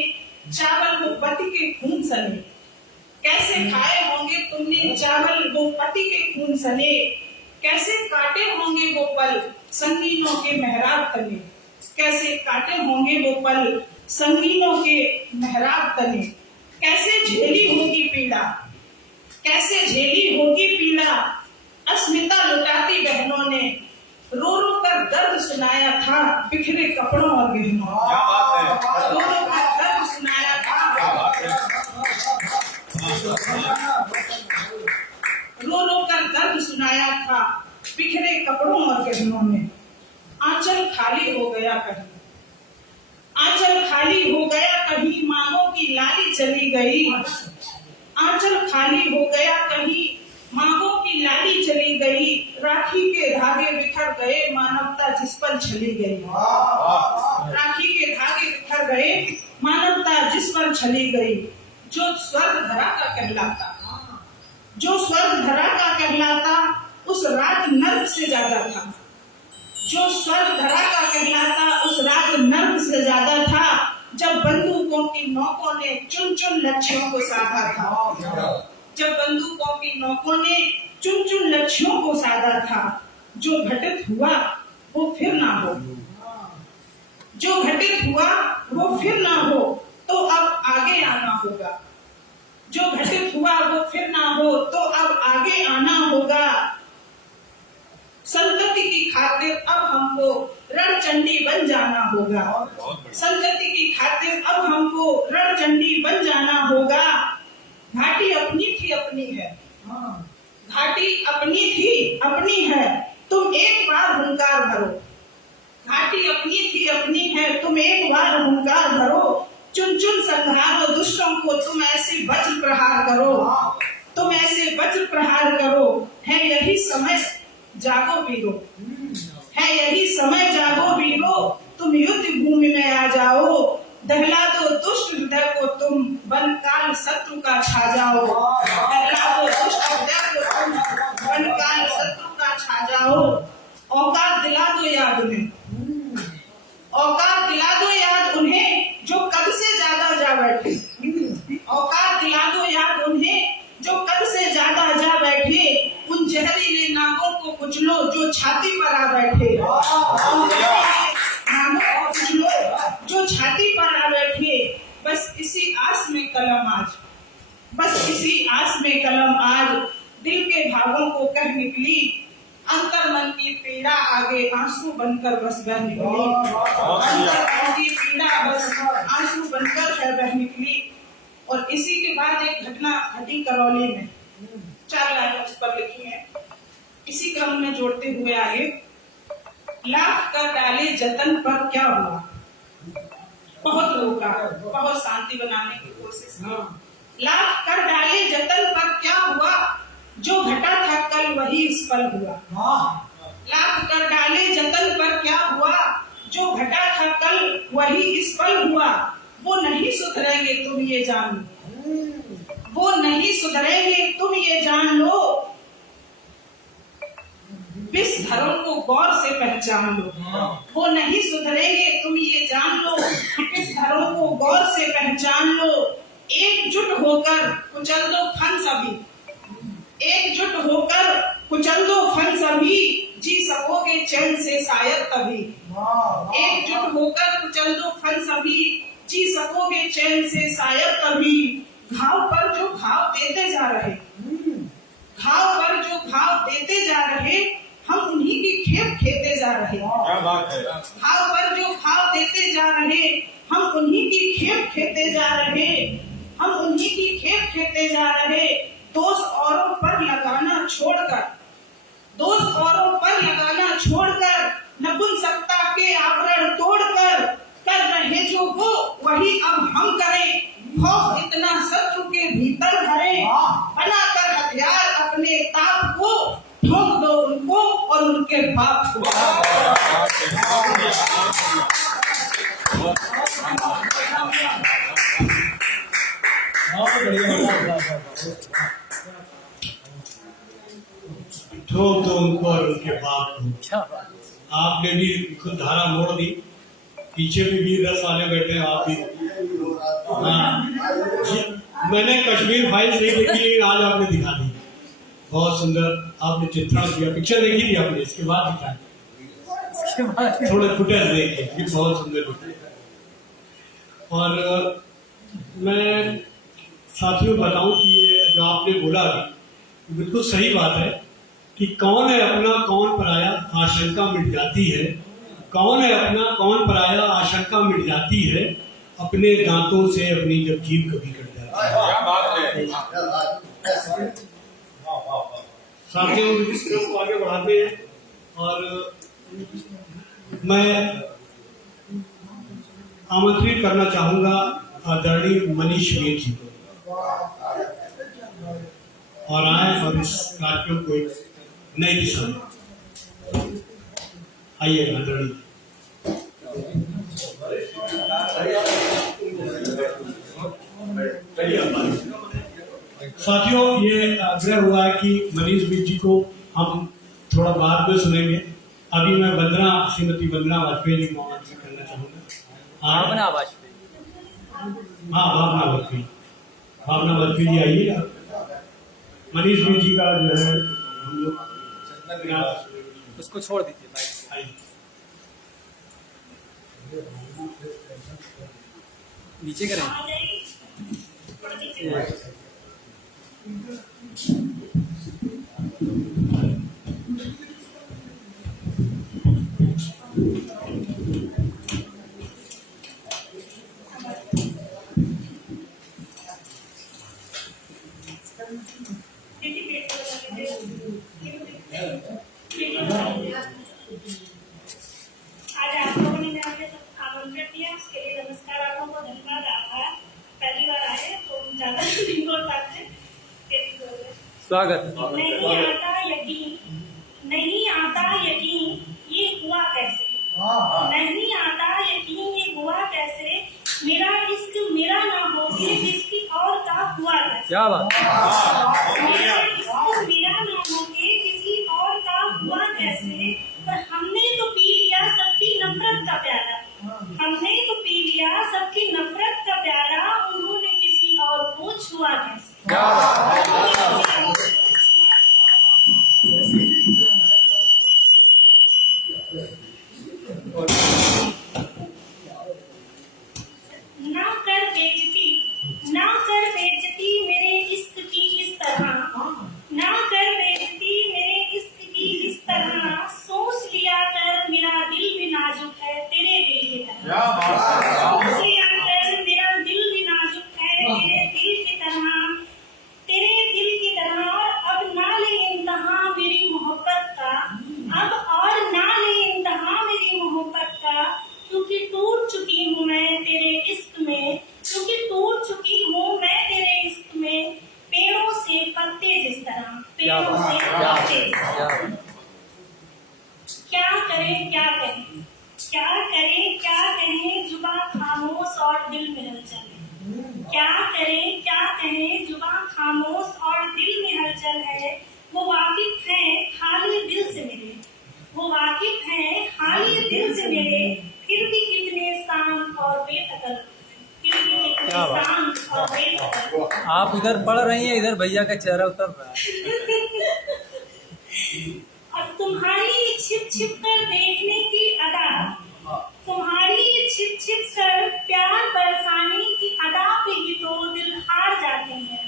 चावल वो पति के खून सने। कैसे खाए होंगे तुमने चावल वो पति के खून सने। कैसे काटे होंगे वो पल संगीनों के मेहराब तले। कैसे काटे होंगे वो पल संगीनों के मेहराब तले। कैसे झेली होगी पीड़ा, कैसे झेली होगी पीड़ा, अस्मिता लुटाती बहनों ने। रो रो कर दर्द सुनाया था बिखरे कपड़ों और गहनों। रो रो कर दर्द सुनाया था, रो रो कर दर्द सुनाया था बिखरे कपड़ों और गहनों में। आंचल खाली हो गया कहीं, आंचल खाली हो गया कहीं, मांगों की लाली चली गई। आंचल खाली हो गया कहीं, मांगों की लाली चली गई, राखी के धागे बिखर गए, मानवता जिस पर चली गई। राखी के धागे बिखर गए, मानवता जिस पर चली गई। जो स्वर्ग धरा का कहलाता, जो स्वर्ग धरा का कहलाता, उस रात नर्क से ज्यादा था। जो स्वर्ग धरा का कहलाता, उस रात नर्क से ज्यादा था, जब बंदूकों की नोकों ने चुन चुन लक्ष्यों को साधा था। जब बंदूकों की नोकों ने चुन चुन लक्ष्यों को साधा था। जो घटित हुआ वो फिर ना हो, जो घटित हुआ वो फिर ना हो, तो अब आगे आना होगा। जो घटित हुआ वो फिर ना हो, तो अब आगे आना होगा। संतति की खातिर अब हमको रणचंडी बन जाना होगा। संतति की खातिर अब हमको रणचंडी बन जाना होगा। घाटी अपनी थी अपनी है, घाटी अपनी थी अपनी है, तुम एक बार हुंकार भरो। घाटी अपनी थी अपनी है, तुम एक बार हुंकार भरो। चुन चुन संहारो दुष्टों को, तुम ऐसे वज्र प्रहार करो, तुम ऐसे वज्र प्रहार करो। है यही समय जागो वीरो, है यही समय जागो वीरो, तुम युद्ध भूमि में आ जाओ। दहला दो दुष्ट हृदय को तुम, वन काल शत्रु का छा जाओ। दहला दो दुष्ट हृदय को तुम, वन काल शत्रु का छा जाओ। औकात दिला दो याद उन्हें, औकात दिला दो याद उन्हें, जो कद से ज्यादा जा बैठे। औकात दिला दो याद उन्हें, जो कद से ज्यादा जा बैठे। उन जहरीले नागों को कुचलो, जो छाती पर आ बैठे। नागों को कुचलो, जो छाती पर आ बैठे। बस इसी आस में कलम आज, बस इसी आस में कलम आज, दिल के भावों को कह निकली। अंतर मन की पीड़ा आगे आंसू बनकर बस बह निकली। अंतर मन की पीड़ा बस आंसू बनकर है बह निकली। और इसी के बाद एक घटना घटी करौली में, 4 लाइनें उस पर लिखी हैं। इसी क्रम में जोड़ते हुए आगे, लाख कर डाले जतन पर क्या हुआ। बहुत रोका, बहुत शांति बनाने की कोशिश की। लाख कर डाले जतन पर क्या हुआ, जो घटा था कल वही इस पल हुआ। लाख कर डाले जतन पर क्या हुआ, जो घटा था कल वही इस पल हुआ। वो नहीं सुधरेंगे तुम ये जान लो, वो नहीं सुधरेंगे तुम ये जान लो। इस धर्म को गौर से पहचान लो, वो नहीं सुधरेंगे तुम ये जान लो। इस धर्म को गौर से पहचान लो। एकजुट होकर कुचल दो फन सभी, एकजुट होकर कुचल दो फन सभी, जी सकोगे चैन से शायद तभी। एकजुट होकर कुचल दो फन सभी, जी सकोगे चैन से शायद तभी। घाव पर जो घाव देते जा रहे, घाव पर जो घाव देते जा रहे, हम उन्हीं की खेप खेते जा रहे। क्या बात है। घाव पर जो घाव देते जा रहे, हम उन्हीं की खेप खेते जा रहे, हम उन्हीं की खेप खेते जा रहे। दोष औरों पर लगाना छोड़कर, दोष औरों पर लगाना छोड़कर, नपुंसकता के आवरण तोड़कर, कर रहे जो वो वही अब हम करें। खौफ इतना शत्रु के भीतर भरे, बनाकर हथियार अपने ताप को, ठोक दो उनको और उनके बाप को। ठोक दो उनको और उनके बाप को। आपने भी खुद धारा मोड़ दी, पीछे भी वीर रस वाले बैठे हैं, आप भी। हाँ, मैंने कश्मीर फाइल्स नहीं देखी, आज आपने दिखा दी। बहुत सुंदर आपने चित्रण किया। पिक्चर देखी थी आपने, इसके बाद दिखाया, थोड़े फुटेज देखे, ये बहुत सुंदर दिखे। और मैं साथियों बताऊं कि ये जो आपने बोला बिल्कुल सही बात है कि कौन है अपना कौन पराया, आशंका मिट जाती है। कौन है अपना कौन पराया, आशंका मिट जाती है, अपने दांतों से अपनी जब जीभ कभी कट जाती है। क्या बात है। साथियों इस क्रम को आगे बढ़ाते हैं और मैं आमंत्रित करना चाहूंगा आदरणीय मनीष वीर जी को। और आए और इस कार्यक्रम को एक नई दिशा में आइए आदरणीय। साथियों, ये आग्रह हुआ है कि मनीष बिज जी को हम थोड़ा बाद में सुनेंगे। अभी मैं श्रीमती वंदना वाजपेयी जी को आमंत्रित करना चाहूंगा। भावना वाजपेयी। हाँ, भावना वाजपेयी जी आइए। मनीष बिज जी का जो है हम लोग उसको छोड़ दीजिए भाई। आइए। नीचे करें। आज आप लोगों ने मुझे आमंत्रित किया, उसके लिए नमस्कार, आप लोगों को धन्यवाद, आभार। पहली बार आए तो ज्यादा नहीं बोल पाते। स्वागत। नहीं आता यकीन ये हुआ कैसे, नहीं आता यकीन ये हुआ कैसे, मेरा इश्क मेरा ना हो के किसी और का हुआ कैसे। क्या बात। मेरा इश्क मेरा ना हो के किसी और का हुआ कैसे, पर हमने तो पी लिया सबकी नफरत का प्याला, हमने तो पी लिया सबकी नफरत का प्याला, उन्होंने किसी और को छुआ कैसे। ना कर बेइज्जती मेरे इश्क की इस तरह, ना कर बेइज्जती मेरे इश्क की इस तरह, सोच लिया कर मेरा दिल भी नाजुक है तेरे दिल की तरह, सोच लिया कर मेरा दिल भी नाजुक है तेरे दिल की तरह, तेरे दिल की तरह। अब ना ले इंतहा मेरी मोहब्बत का, अब और ना ले इंतहा मेरी मोहब्बत का, क्योंकि टूट चुकी हूँ मैं तेरे इश्क में, क्योंकि टूट चुकी हूँ मैं तेरे इश्क में, पेड़ों से पत्ते जिस तरह, पेड़ों से पत्ते जिस तरह। क्या करें क्या करें, क्या करें क्या कहें, जुबां खामोश और दिल में हलचल है, क्या करें क्या कहें, जुबां खामोश और दिल में हलचल है। वो वाकिफ है खाली दिल से मेरे, वो वाकिफ है खाली दिल से मेरे, फिर भी कितने शांत और बेकदर, फिर भी कितने शांत और बेकदर। आप इधर पढ़ रही हैं, इधर भैया का चेहरा उतर रहा है। और तुम्हारी छिप छिप कर देखने की अदा, तुम्हारी छिप छिप कर प्यार बरसाने की अदा पे ही तो दिल हार जाते हैं,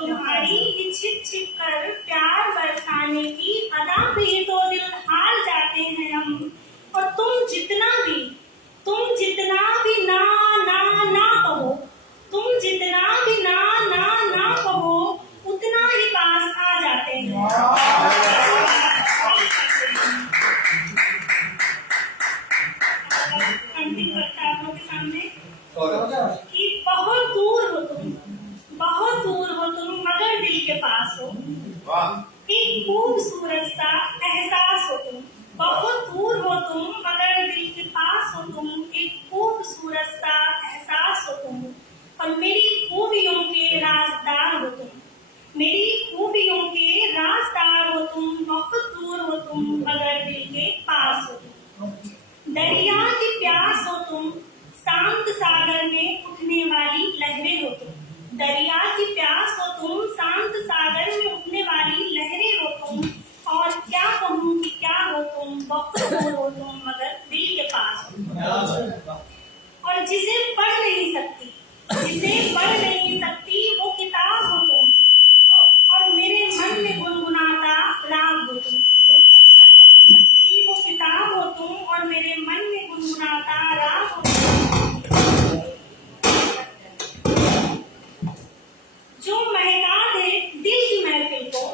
तुम्हारी छिप छिप कर प्यार बरसाने की अदा पे ही तो दिल हार जाते हैं हम। और तुम जितना भी ना ना ना कहो, तुम जितना भी ना ना ना कहो, उतना ही पास आ जाते हैं। अंतिम प्रस्तावों के सामने कि बहुत दूर हो तुम, बहुत दूर हो तुम, मगर दिल के पास हो, एक खूबसूरत सा एहसास हो तुम, बहुत दूर हो तुम, मगर दिल के पास हो तुम, एक खूबसूरत सा एहसास हो तुम, और मेरी खूबियों के राजदार हो तुम, मेरी खूबियों के राजदार हो तुम, बहुत दूर हो तुम, मगर दिल के पास हो तुम। दरिया की प्यास हो तुम, शांत सागर में उठने वाली लहरें हो तुम, दरिया की प्यास हो तुम, शांत सागर में उठने वाली लहरें हो तुम, और क्या कहूँ कि क्या हो तुम, बहुत दूर हो तुम, मगर दिल के पास हो तुम। और जिसे पढ़ नहीं सकती, जिसे पढ़ नहीं सकती, वो किताब हो तुम, और मेरे मन में गुनगुनाता राग हो तुम, जिसे पढ़ नहीं सकती, वो किताब हो तुम, और मेरे मन में गुनगुनाता राग हो तुम। जो महका दे दिल की महफिल को,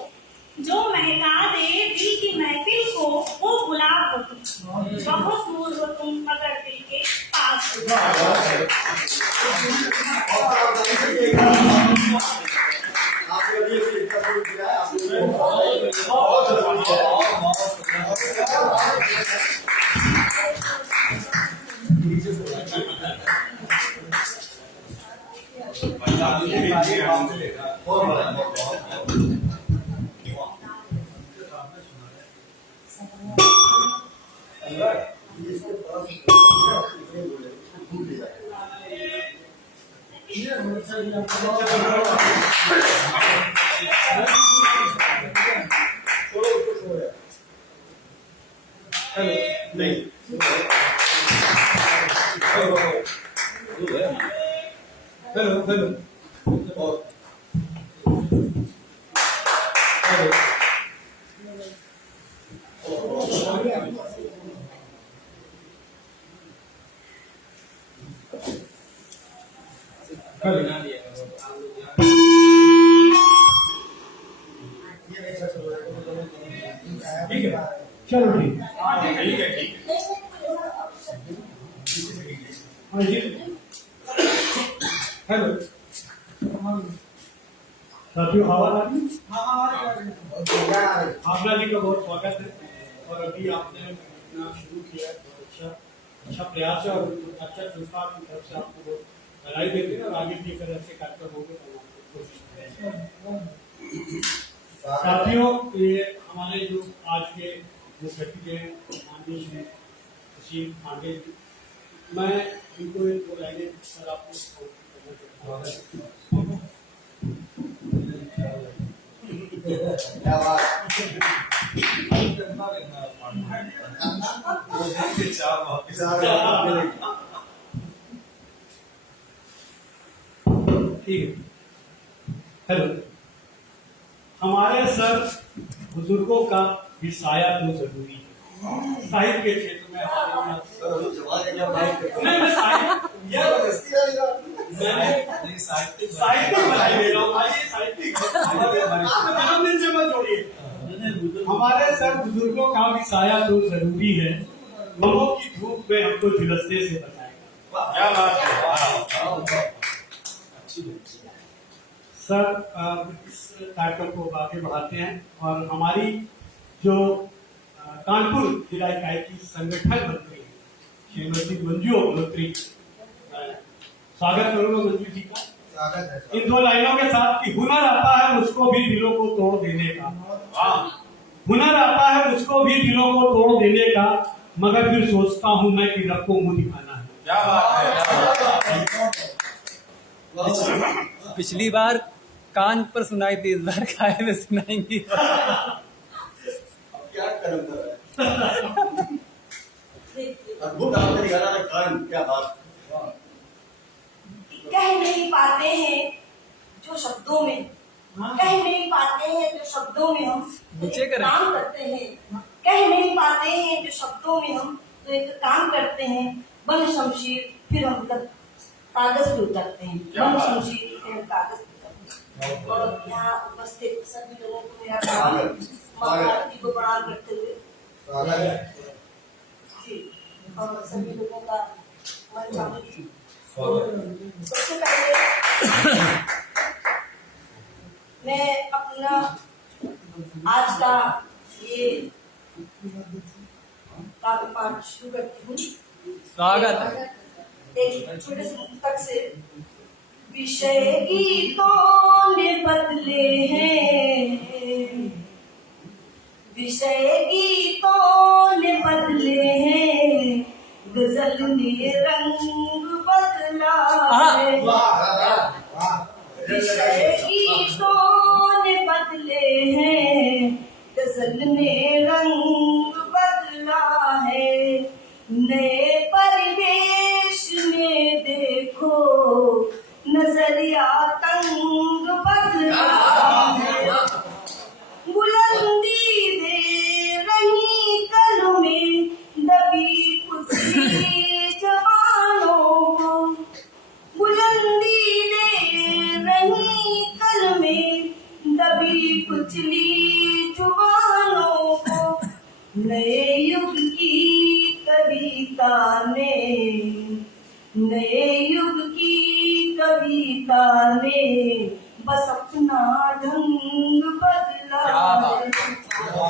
जो महका दे दिल की महफिल को, वो गुलाब हो तुम, बहुत दूर हो तुम, मगर दिल के पास हो। आप हेलो हेलो बना दिया ठीक है चलो ठीक है। ठीक है ठीक है हाँ जी हेलो साथियों आवाज आ रही है? हाँ भावना जी का बहुत स्वागत है और अभी आपने अपना शुरू किया है, बहुत अच्छा प्रयास है और अच्छा संस्था की तरफ से आपको बहुत बधाई देते हैं और आगे भी अगर ऐसे कार्यक्रम होंगे तो हम आपको कोशिश करेंगे। साथियों ये हमारे जो आज के जो सचिव हैं माननीय श्री सुशील पांडे जी, मैं इनको एक दो लाइनें सर आपको करना चाहता हूँ। क्या बात ठीक है। हेलो, हमारे सर बुजुर्गों का भी साया तो जरूरी है। साहित्य के क्षेत्र में हमारे नहीं मैं साहित्य बधाई दे रहा हूँ भाई, ये साहित्यिक जन्मदिन से मत जोड़िए। हमारे सर बुजुर्गों का भी साया तो जरूरी है, ममों की धूप में हमको झुलसने से बचाएगा। क्या बात है सर इस कार्यक्रम को आगे बढ़ाते हैं और हमारी जो कानपुर जिला इकाई की संगठन मंत्री श्रीमती मंजू अग्निहोत्री, स्वागत करूंगा मंजू जी का इन दो लाइनों के साथ कि हुनर आता है मुझको भी दिलों को तोड़ देने का, हुनर आता है मुझको भी दिलों को तोड़ देने का, मगर फिर सोचता हूं मैं कि रब को मुंह दिखाना है। क्या बात है पिछली बार कान पर सुनाई थी, इस बार काय में सुनाएंगी। क्या कर्म कर रहा है अद्भुत आपने निकाला है कान, क्या बात। कह नहीं पाते हैं जो शब्दों में, कह नहीं पाते हैं जो शब्दों में हम तो नीचे एक करें। काम करते हैं, कह नहीं पाते हैं जो शब्दों में हम तो एक काम करते हैं, बन शमशीर फिर हम कागज पे उतरते हैं, बन शमशीर फिर हम कागज पे उतरते हैं। और यहाँ उपस्थित सभी लोगों को मेरा प्रणाम, माँ भारती को प्रणाम करते हुए जी, और सभी लोगों का मन चाहूंगी। सबसे पहले मैं अपना आज का ये काव्य पाठ शुरू करती हूँ। स्वागत है। एक छोटे से पुस्तक से। विषय गीतों ने बदले हैं, विषय गीतों ने बदले हैं, गजल ने रंग बदला है। विषय गीतों ने बदले हैं, गजल ने रंग बदला है। नए परिवेश में देखो नजरिया तंग बदला है। बुलंदी दे रही कलमें दबी कुछ जवानों को, बुलंदी दे रही कलमें दबी कुचली जुबानों को। नए युग की कविता ने, नए युग की कविता ने बस अपना ढंग बदला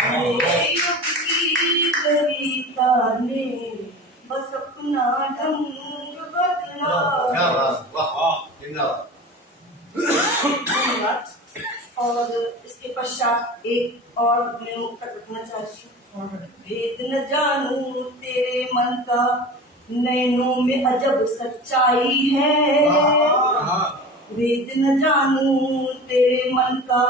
है। नए युग की कविता ने बस अपना ढंग बदला क्या है। बात, वाह जिंदाबाद। धन्यवाद। और इसके पश्चात एक और मैं उत्तर रखना चाहती हूँ। भेद न जानूं तेरे मन का, नैनों में अजब सच्चाई है, वेद न जानूं तेरे मन का,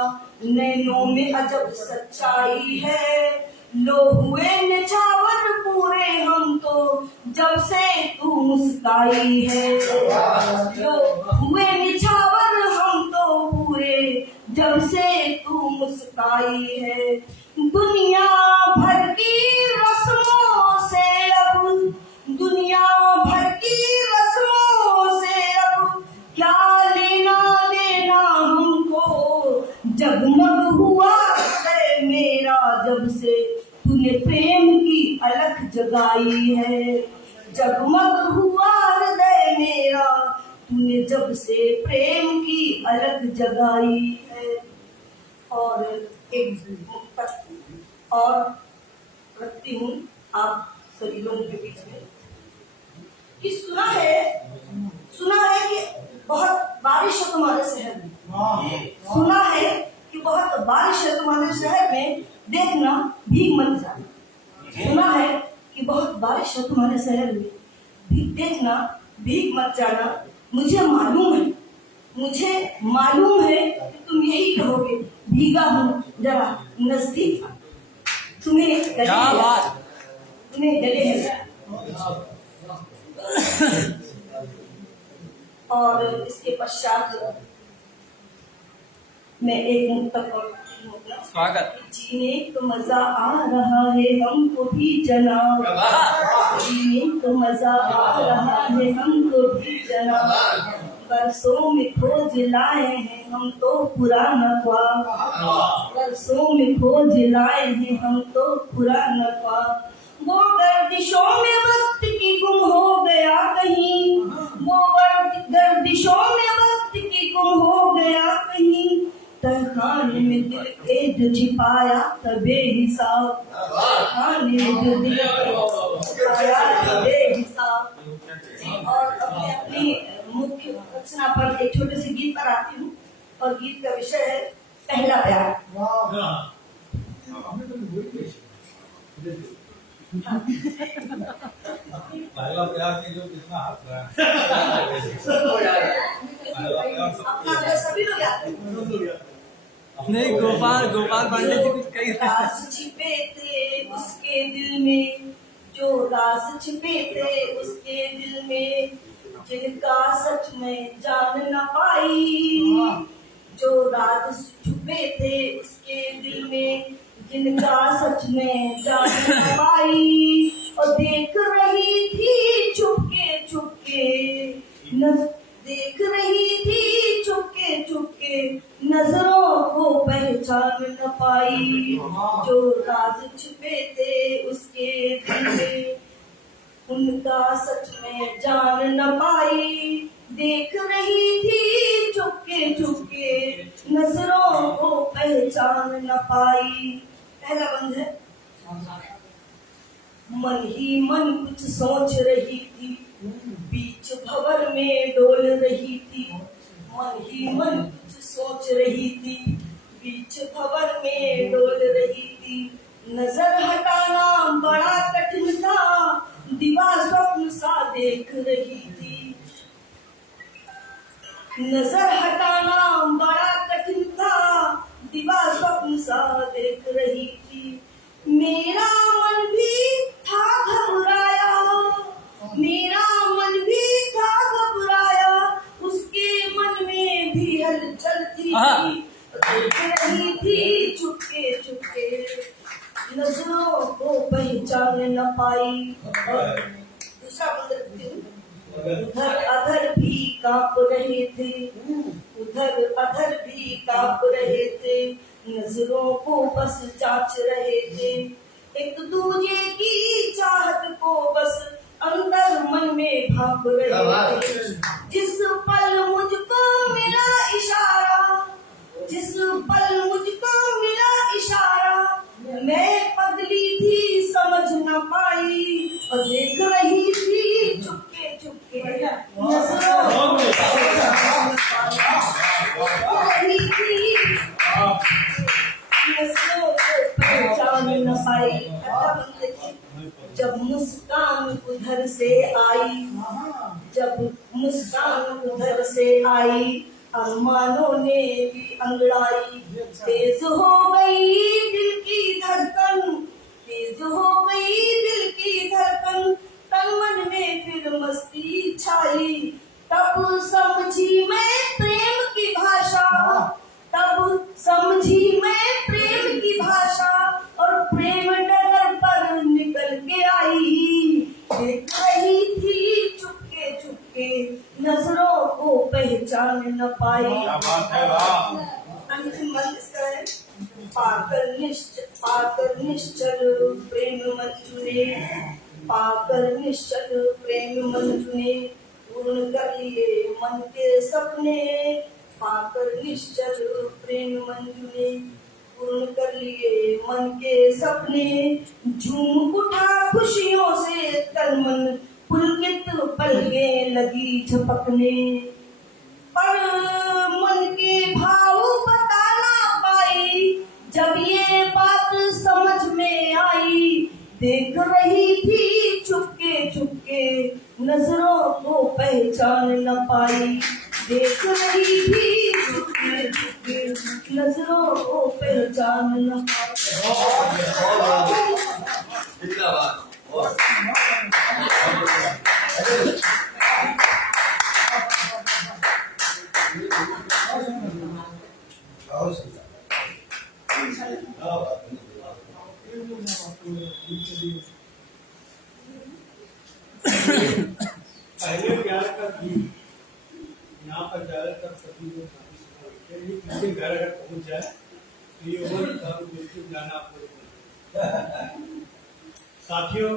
नैनों में अजब सच्चाई है। लो हुए निछावर पूरे हम तो जब से तू मुस्काई है, लो हुए निछावर हम तो पूरे जब से तू मुस्काई है। दुनिया भर की रस्मों से अब, दुनिया भर की रस्मों से अब क्या लेना देना हमको, जगमग हुआ है मेरा जब से तूने प्रेम की अलख जगाई है, जगमग हुआ हृदय मेरा तूने जब से प्रेम की अलख जगाई है। और एक मुक्तक और रखती हूँ आप सभी लोगों के बीच में कि सुना है कि बहुत बारिश है तुम्हारे शहर में, सुना है कि बहुत बारिश है तुम्हारे शहर में, देखना भीग मत जाना। सुना है कि बहुत बारिश है तुम्हारे शहर में, देखना भीग मत जाना। मुझे मालूम है कि तुम यही कहोगे, भीगा हूँ जरा नजदीक, तुम्हें गले है। और इसके पश्चात मैं एक मुक्तक स्वागत। जीने को मजा आ रहा है हमको भी जनाब, जीने को मजा आ रहा है हमको भी जनाब, बरसों में खोज लाए हैं हम तो पुराना ख्वाब, बरसों में खोज लाए हैं हम तो पुराना ख्वाब। वो गर्दिशों में वक्त की गुम हो गया कहीं, वो गर्दिशों में वक्त की गुम हो गया कहीं, तहखाने में दिल के जो छिपाया था बेहिसाब, तहखाने में जो दिल के छिपाया था बेहिसाब। और अपनी मुख्य रचना पर एक छोटे से गीत पर आती हूँ, और गीत का विषय है पहला प्यार। पहला प्यार के जो कितना हाथ रहा अपना सभी लोग आते हैं। नहीं, गोपाल पांडे जी कुछ कही राज छिपे थे उसके दिल में, जो राज छिपे थे उसके दिल में, जिनका सच में जान न पाई, जो राज छुपे थे उसके दिल में, जिनका सच में जान न पाई। और देख रही थी चुपके चुपके, देख रही थी चुपके चुपके, नजरों को पहचान न पाई, जो राज छुपे थे उसके दिल में, उनका सच में जान न पाई। देख रही थी चुपके चुपके, नजरों को पहचान न पाई। पहला बंद है, मन ही मन कुछ सोच रही थी, बीच भंवर में डोल रही थी, मन ही मन कुछ सोच रही थी, बीच भंवर में डोल रही थी। नजर हटाना बड़ा कठिन था, दीवार स्वप्न सा देख रही थी, नजर हटाना बड़ा कठिन था, दीवार स्वप्न सा देख रही थी। मेरा मन भी था घबराया, मेरा मन भी था घबराया, उसके मन में भी हलचल थी, देख रही थी चुपके चुपके, नजरों को पहचान न पाई। और दूसरा बंद, उधर अधर भी कांप रहे थे, उधर अधर भी कांप रहे थे, नजरों को बस जांच रहे थे, एक दूजे की चाहत को बस अंदर मन में भाप रहे थे। जिस पल मुझको मिला इशारा, जिस पल मुझको मिला इशारा, मैं पगली थी समझ न पाई, और देख रही थी चुपके चुपके, नजरों को पहचान न पाई। जब मुस्कान उधर से आई, जब मुस्कान उधर से आई, अरमानों ने भी अंगड़ाई। तेज हो गई दिल की धड़कन, तेज हो गई दिल की धड़कन, तन मन में फिर मस्ती छाई। तब समझी मैं प्रेम की भाषा, तब समझी मैं प्रेम की भाषा, और प्रेम डगर पर निकल के आई। देख रही थी चुपके चुपके, नजरों को पहचान न पाई। अंतिम मंत्र है, पाकर निश्चल प्रेम मंजू ने, पाकर निश्चल प्रेम मंजू ने, पूर्ण कर लिए मन के सपने। पाकर निश्चल प्रेम मंजू ने, पूर्ण कर लिए मन के सपने। झूम उठा खुशियों से तन मन, पुलकित पलकें लगी झपकने। पर मन के भाव बता ना पाई, जब ये बात समझ में आई। देख रही थी चुपके चुपके, नजरों को पहचान न पाई। देख रही थी चुपके चुपके, नजरों को पहचान न पहले प्यार का गीत यहाँ पर ज्यादातर सभी लोग किसी घर अगर पहुँच जाए तो ये बिल्कुल जाना आपको। साथियों,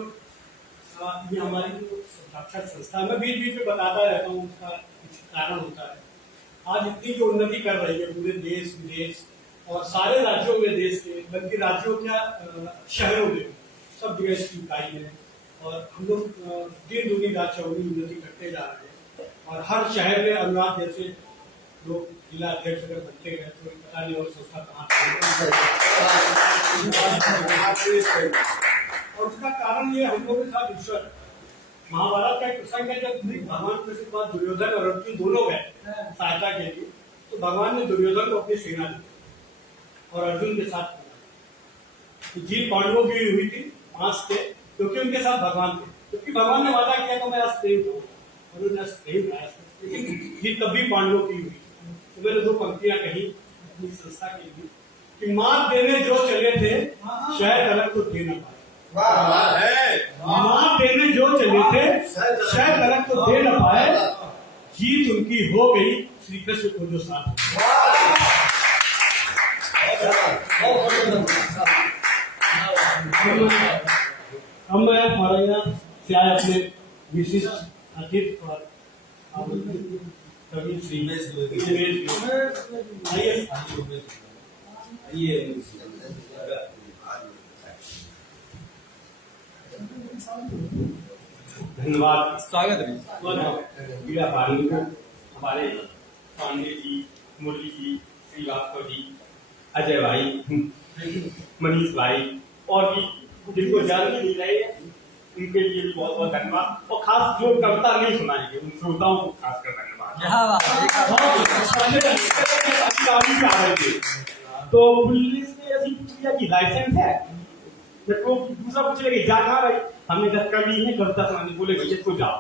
ये हमारी जो साक्षात संस्था, मैं बीच बीच में बताता रहता हूँ, उसका कुछ कारण होता है। आज इतनी जो उन्नति कर रही है पूरे देश विदेश और सारे राज्यों में, देश के बल्कि राज्यों क्या शहरों में सब जगह इसकी इकाई है, और हम लोग दिन दुनी रात चौगुनी उन्नति करते जा रहे हैं। और हर शहर में अनुराग जैसे लोग जिला अध्यक्ष अगर बनते हैं तो पता नहीं और संस्था कहाँ। और उसका कारण ये हम लोगों के साथ ईश्वर, महाभारत का एक प्रसंग है जब भगवान कृष्ण के पास दुर्योधन और अर्जुन दोनों गए सहायता के लिए, तो भगवान ने दुर्योधन को अपनी सेना दी और अर्जुन के साथ जीत पांडवों की हुई थी 5 थे, क्योंकि उनके साथ भगवान थे। क्योंकि भगवान ने वादा किया तो मैं अस्तेव हूँ, और उन्होंने अस्तेव लाया, लेकिन जीत तब भी पांडवों की हुई। तो मैंने 2 पंक्तियां कही अपनी संस्था के लिए कि मात देने जो चले थे शायद अलग तो दे न पाए। मात देने जो चले थे शायद अलग तो दे न पाए, जीत उनकी हो गई श्री कृष्ण को जो साथ। अब मैं हमारे यहाँ से आए अपने विशिष्ट अतिथि और कवि श्री धन्यवाद, स्वागत है। हमारे पांडे जी, मुरली जी, श्रीवास्तव जी, अजय भाई, मनीष भाई और भी जिनको जानकारी मिल रही है उनके लिए भी बहुत बहुत धन्यवाद। और खास जो कविता नहीं सुनाएंगे उन श्रोताओं को खास कर धन्यवाद। तो पुलिस ने ऐसी पूछा कि लाइसेंस है, तो दूसरा पूछ रहे जा कहाँ रही, हमने जब कवि है कविता सुनाने, बोले भैया इसको जाओ।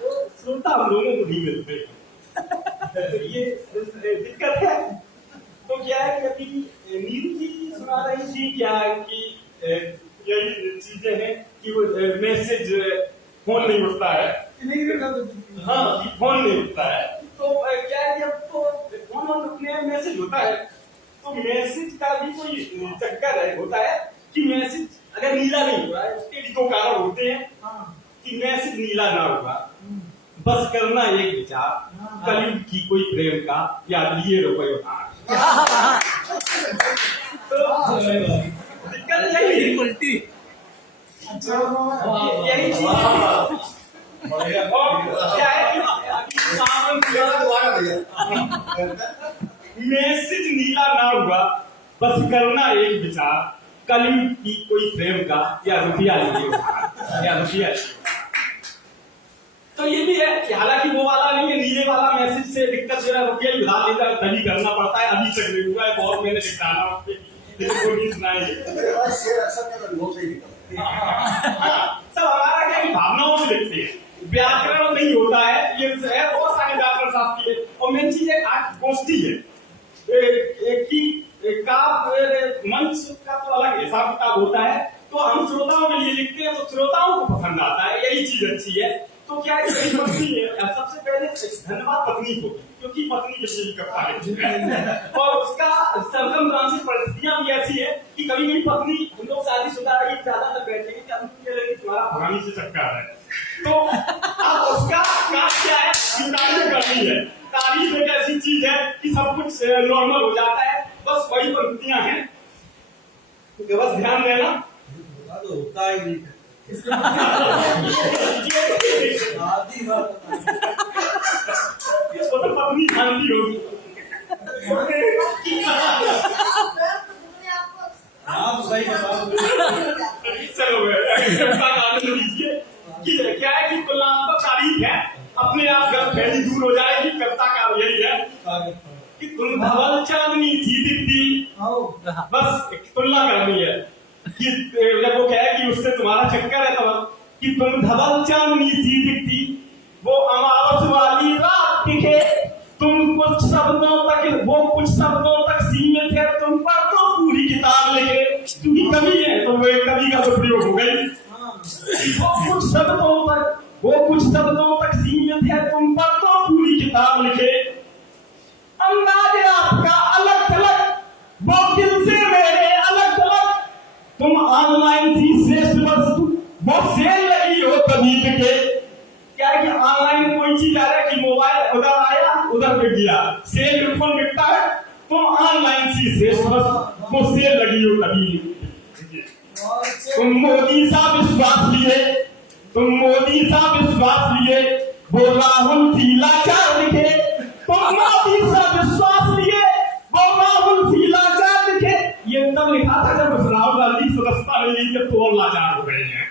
तो श्रोता हम लोगों को नहीं मिलते, ये दिक्कत है। तो क्या है कि अभी नीरू जी सुना रही थी क्या कि यही चीजें हैं कि वो मैसेज फोन नहीं उठता है, हाँ फोन नहीं उठता है। तो क्या है कि अब तो फोन उठने मैसेज होता है, तो मैसेज का भी कोई चक्कर है होता है कि मैसेज अगर नीला नहीं हुआ है उसके भी 2 कारण होते हैं कि मैसेज नीला ना होगा, बस करना एक विचार, कलयुग की कोई प्रेम का या लिए रुपये उधार। दिक्कत यही उल्टी यही चीज क्या है कि मैसेज नीला ना हुआ, बस करना एक विचार, कली की कोई प्रेम का या रुपया लिए या रुपया। तो ये भी है कि हालांकि वो वाला नहीं है, नीले वाला मैसेज से दिक्कत जरा रुपया ही उधार लेकर कली करना पड़ता है। अभी तक नहीं हुआ है, बहुत मैंने दिखाना उसपे सब हमारा क्या भावनाओं से लिखते हैं, व्याकरण नहीं होता है, ये है बहुत सारे व्याकरण शास्त्री है। और मेन चीज है आज गोष्ठी है कि मंच का तो अलग हिसाब किताब होता है, तो हम श्रोताओं के लिए लिखते हैं, तो श्रोताओं को पसंद आता है, यही चीज अच्छी है। तो क्या मेरी पत्नी है, सबसे पहले धन्यवाद पत्नी को, क्योंकि पत्नी जब मेरी कथा है और उसका सर्कमस्टांसेस परिस्थितियां भी ऐसी है कि कभी मेरी पत्नी, हम लोग शादीशुदा रही ज्यादातर बैठे हैं कि हम तुम्हारा भगानी से चक्कर है, तो अब उसका काम क्या है, तारीफ करनी है। तारीफ एक ऐसी चीज है कि सब कुछ नॉर्मल हो जाता है। बस वही पंक्तियां हैं, बस ध्यान देना होता ही नहीं इसको तो पत्नी जानती होगी। आप सही चलो आनंद लीजिए कि क्या है कि तुलनात्मक तारीफ है, अपने आप गलतफहमी दूर हो जाएगी। कविता का यही है कि तुम धवल चांदनी थी दिखती, बस तुलना करनी है कि जब वो कहे कि उससे तुम्हारा चक्कर है, तो कि तुम धवल चांदनी सी दिखती, वो अमावस वाली रात दिखे, तुम कुछ शब्दों तक, वो कुछ शब्दों तक सीमित है, तुम पर तो पूरी किताब लिखे। क्योंकि कवि है तो वो कवि का तो प्रयोग हो गई। वो कुछ शब्दों तक सीमित है, तुम पर तो पूरी किताब लिखे। अंदाज आपका अलग थलग, वो दिल से मेरे अलग थलग, तुम ऑनलाइन थी श्रेष्ठ वस्तु, वो सेल लगी हो कभी के। क्या है कि ऑनलाइन कोई चीज आ रहा है कि मोबाइल उधर आया उधर बिक गया, सेल बिल्कुल बिकता है, तुम ऑनलाइन थी श्रेष्ठ वस्तु, वो सेल लगी हो कभी। तुम मोदी सा विश्वास लिए, तुम मोदी सा विश्वास लिए, वो राहुल थी लाचार लिखे, तुम मोदी सा विश्वास लिए, वो राहुल थी लाचार लिखे। ये तब लिखा था जब राहुल गांधी सदस्यता ले ली, जब तो और लाचार हो गए हैं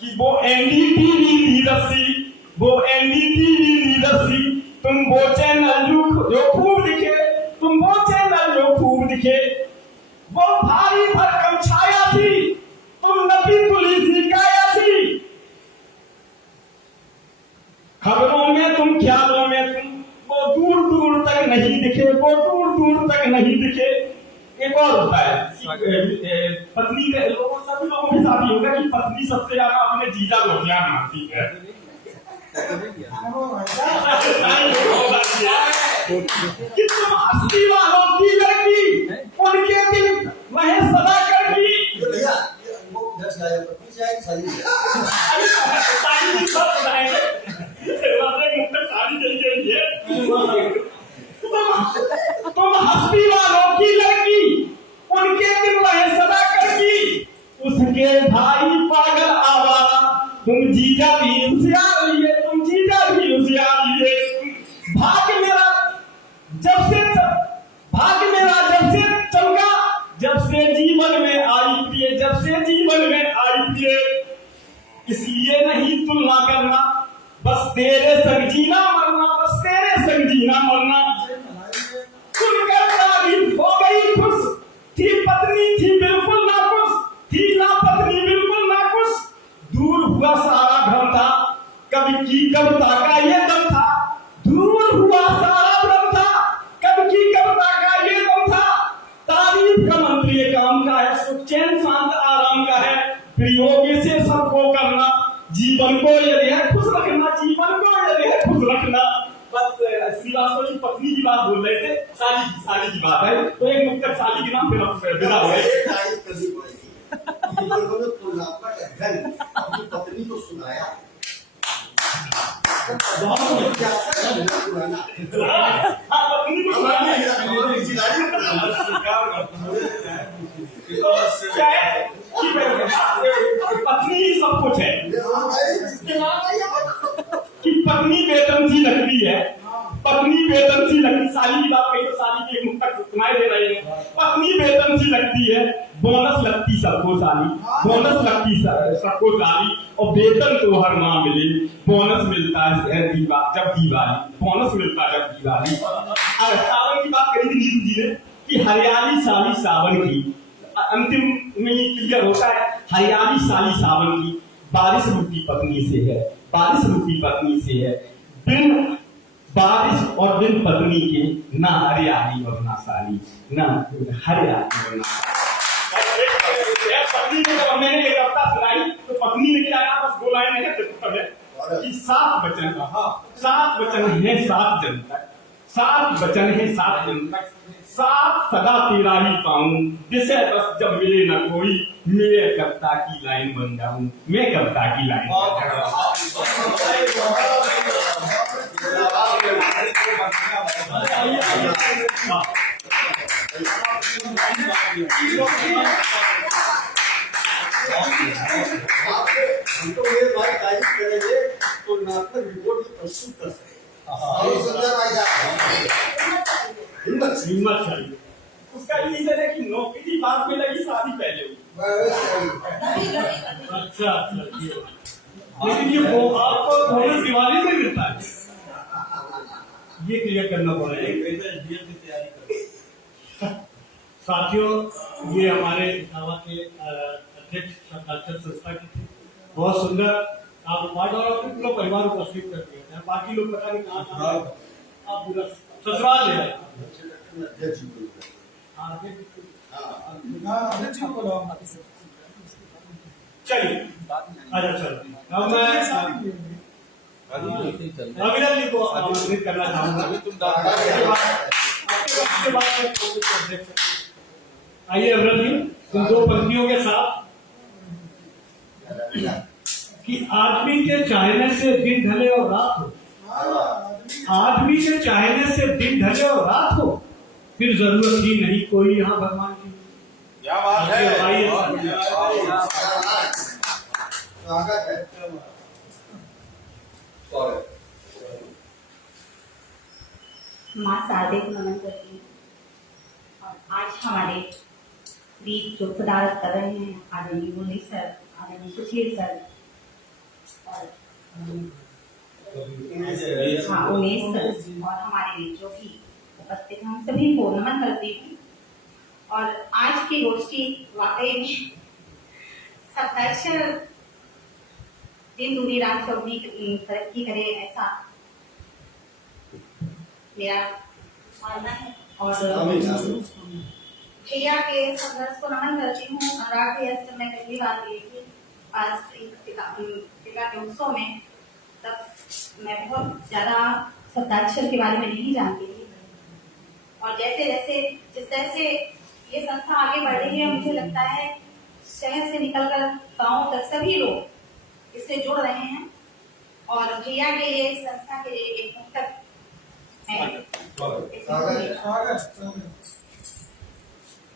कि वो एनडीटीवी लीडरसी, वो एनडीटीवी लीडरसी, तुम वो चैनल जो खूब दिखे, तुम वो चैनल जो खूब दिखे, वो भारी भरकम छाया थी, तुम नबी तुली सी काया थी। खबरों में तुम, ख्यालों में तुम, वो दूर दूर तक नहीं दिखे, वो दूर दूर तक नहीं दिखे। एक और होता है पत्नी के लोगों, सभी लोगों के साथ ही होगा कि पत्नी सबसे ज्यादा अपने जीजा को ध्यान मानती है। कि तुम हस्ती वालों की लड़की, उनके दिल वह सदा करगी। तुम हस्ती वालों की लड़की, उनके दिल वह सदा करगी, उसके भाई पागल आवारा, तुम जीजा भी होशियार लिए, तुम जीजा भी होशियार लिए। भाग मेरा जब से चमका, जब से जीवन में आई प्रिय, जब से जीवन में आई प्रिय, इसलिए नहीं तुलना करना, बस तेरे संग जीना मरना, बस तेरे संग जीना मरना। सुनकर तारीफ हो गई खुश, थी पत्नी थी बिल्कुल नाखुश, थी ना पत्नी बिल्कुल नाखुश। दूर हुआ सारा भ्रम था, कवि की कविता का ये दम था, दूर हुआ सारा भ्रम था, कवि की कविता का ये दम था। तारीफ का मंत्र ये काम का है, सुख चैन शांत आराम का है, प्रयोग से सबको करना, जीवन को यदि है खुश रखना, जीवन को यदि है खुश रखना। बस श्रीवास्तव की पत्नी की बात बोल रहे थे, साली की बात है, तो एक मुक्तक साली के नाम फिर विदा हो गए। अपनी पत्नी को सुनाया, पत्नी को पत्नी ही सब कुछ है कि पत्नी बेदम सी लगती है, पत्नी बेदम सी लगती। साली की बात कही तो साली की एक मुक्तक सुनाई दे रही है। पत्नी वेतन सी लगती है, बोनस लगती सबको साली, बोनस लगती सबको साली, और वेतन तो हर माह मिले, बोनस मिलता है जब दिवाली, बोनस मिलता है जब दिवाली। और सावन की बात करी थी नीरू जी ने कि हरियाली साली सावन की, अंतिम में ये क्लियर होता है, हरियाली साली सावन की, बारिश रूपी पत्नी से है, बारिश रूपी पत्नी से है। बिन बारिश और बिन पत्नी के ना हरियाली और ना साली, ना हरियाली और ना पत्नी ने जब मैंने एक हफ्ता सुनाई तो पत्नी ने क्या कहा, बस 2 लाइन है कि 7 वचन, हाँ 7 वचन है 7 जन तक, 7 वचन है 7 जन तक, 7 सदा तेरा ही पाऊं, जिसे बस जब मिले न कोई, मैं कविता की लाइन बन जाऊं, मैं कविता की लाइन बन तो ये बात तारीफ करेंगे तो नाटक रिपोर्ट प्रस्तुत कर सकते हिम्मत चाहिए। उसका रीजन है कि नौकरी की बात में लगी, शादी पहले हुई। अच्छा, लेकिन ये वो आपको बोनस दिवाली में मिलता है, ये क्लियर करना पड़ेगा। साथियों, ये हमारे इटावा के अध्यक्ष शब्दाक्षर संस्था की थी, बहुत सुंदर। आप पार्ट और अपने पूरा परिवार उपस्थित कर दिया, बाकी लोग पता नहीं कहाँ आप पूरा ससुराल ले आए। चलिए अच्छा चलो, अब मैं अभिनव जी को आमंत्रित करना चाहूंगा। आइए अभिनव जी, तुम 2 पंक्तियों के साथ कि आदमी के चाहने से दिन ढले और रात हो, आदमी के चाहने से दिन ढले और रात हो, फिर जरूरत ही नहीं कोई यहाँ भगवान की। क्या बात है, माँ शारदे को नमन करती हूँ। और आज हमारे बीच जो पदार्थ कर रहे हैं आदरणीय मुरली सर, आदरणीय सुशील सर और हाँ उमेश सर, और हमारे बीच जो भी उपस्थित हैं, हम सभी को नमन करती हूँ। और आज की गोष्ठी वाकई में सप्ताक्षर दिन दूनी रात चौगुनी तरक्की करे, ऐसा मेरा मानना है। और भैया के संघर्ष को नमन करती हूँ। अनुराग भैया जब मैं पहली बार गई थी पास टीका के उत्सव में, तब मैं बहुत ज्यादा सप्ताक्षर के बारे में नहीं जानती थी। और जैसे जैसे जिस तरह से ये संस्था आगे बढ़ रही है, मुझे लगता है शहर से निकलकर गाँव तक सभी लोग इससे जुड़ रहे हैं। और भैया के ये संस्था के लिए एक मुक्तक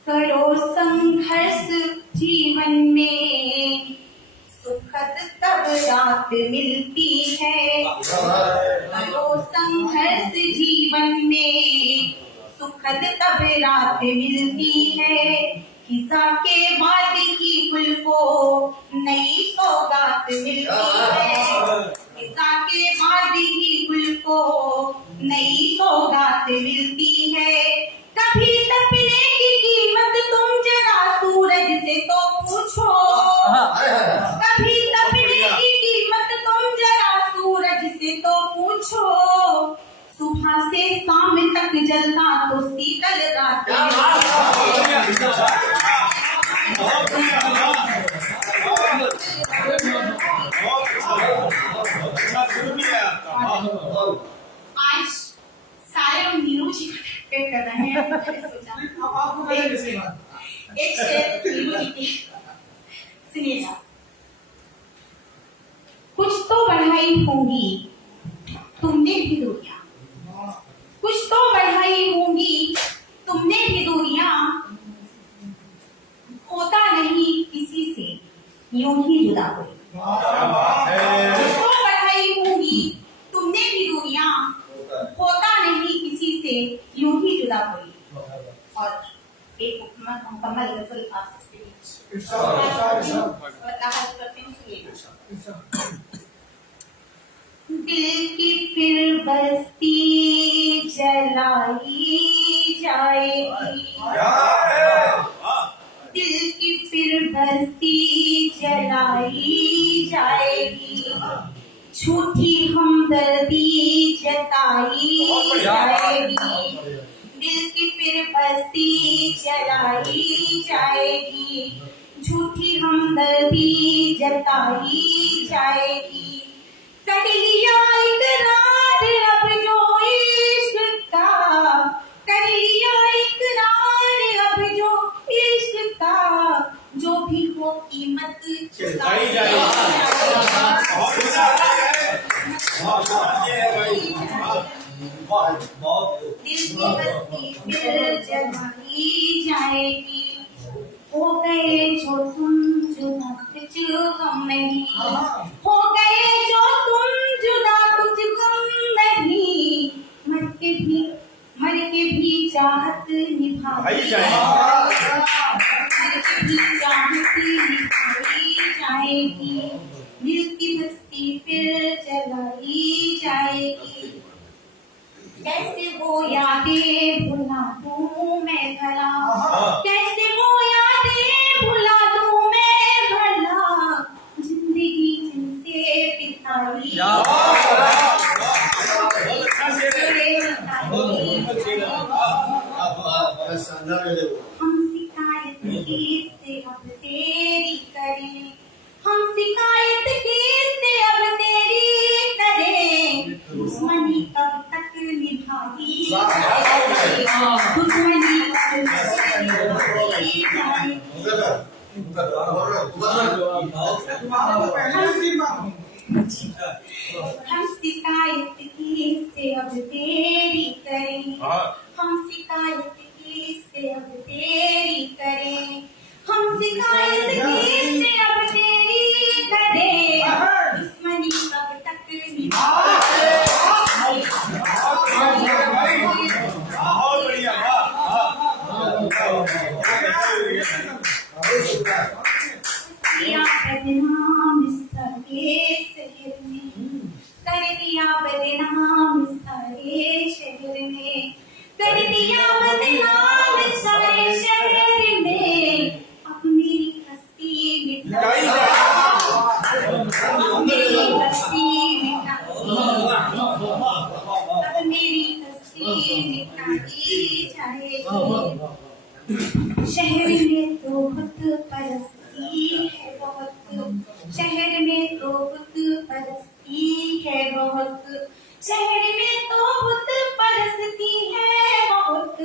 करो संघर्ष जीवन में, सुखद तब रात मिलती है। करो संघर्ष जीवन में, सुखद तब रात मिलती है। खिसा के बाद ही गुल को नई सौगात मिलती है। खिसा के बाद ही गुल को नई सौगात मिलती है। कभी तपने की कीमत तुम जरा सूरज से तो पूछो। कभी तपने की कीमत तुम जरा सूरज से तो पूछो। सुबह से शाम तक जलता तो शीतल रात। आज सारे लोग नीरू जी को कर रहे हैं, एक शेर नीरू जी की सुनिएगा। कुछ तो बढ़ाई होंगी तुमने भी दूरियां, कुछ तो बढ़ाई होंगी तुमने भी दूरियां। होता नहीं किसी से यूं ही जुदा कोई। कुछ तो बढ़ाई होंगी तुमने भी दूरियां, होता नहीं किसी से यूं ही जुदा कोई। और एक मुकम्मल गजल आप सबके बीच करती हूँ, सुनिएगा। दिल की फिर बस्ती जलाई जाएगी, दिल की फिर बस्ती जलाई जाएगी, झूठी हमदर्दी जताई जाएगी, दिल की फिर बस्ती जलाई जाएगी, झूठी हमदर्दी जताई जाएगी, कर लिया इकरार अब जो इश्क का, कर लिया इकरार अब जो इश्क का, जो भी हो कीमत चुकाई दिल की बस्ती फिर जलाई जाएगी, हो गए जो तुम जुदा कुछ गम नहीं, हो गए जो तुम जुदा कुछ गम नहीं, मर के भी चाहत निभाई जाएगी, मर के भी चाहत निभाई जाएगी, दिल की बस्ती फिर जलाई जाएगी, कैसे वो यादें भुला दूं मैं भला, कैसे वो यादें भुला दूं मैं भला, जिंदगी जिनसे बिताई हम शिकायत किससे अब तेरी करें, हम शिकायत किससे अब तेरी करें, दुश्मनी कब तक निभाई जाएगी, दुश्मनी कब तक निभाई जाएगी, हम शिकायत किससे अब तेरी करें, हम शिकायत किससे अब तेरी करें, हम शिकायत किससे अब तेरी करें, दुश्मनी कब तक निभाई दिया बदनाम सारे शहर में, कर दिया बदनाम सारे शहर में, कर दिया बदनाम सारे शहर में, अब मेरी हस्ती मिटाई अब मेरी हस्ती मिटाई, अब मेरी हस्ती मिटाई जाएगी, शहर में तो बुत परस्ती है बहुत, शहर में तो बुत परस्ती है बहुत, शहर में तो बुत परस्ती है बहुत,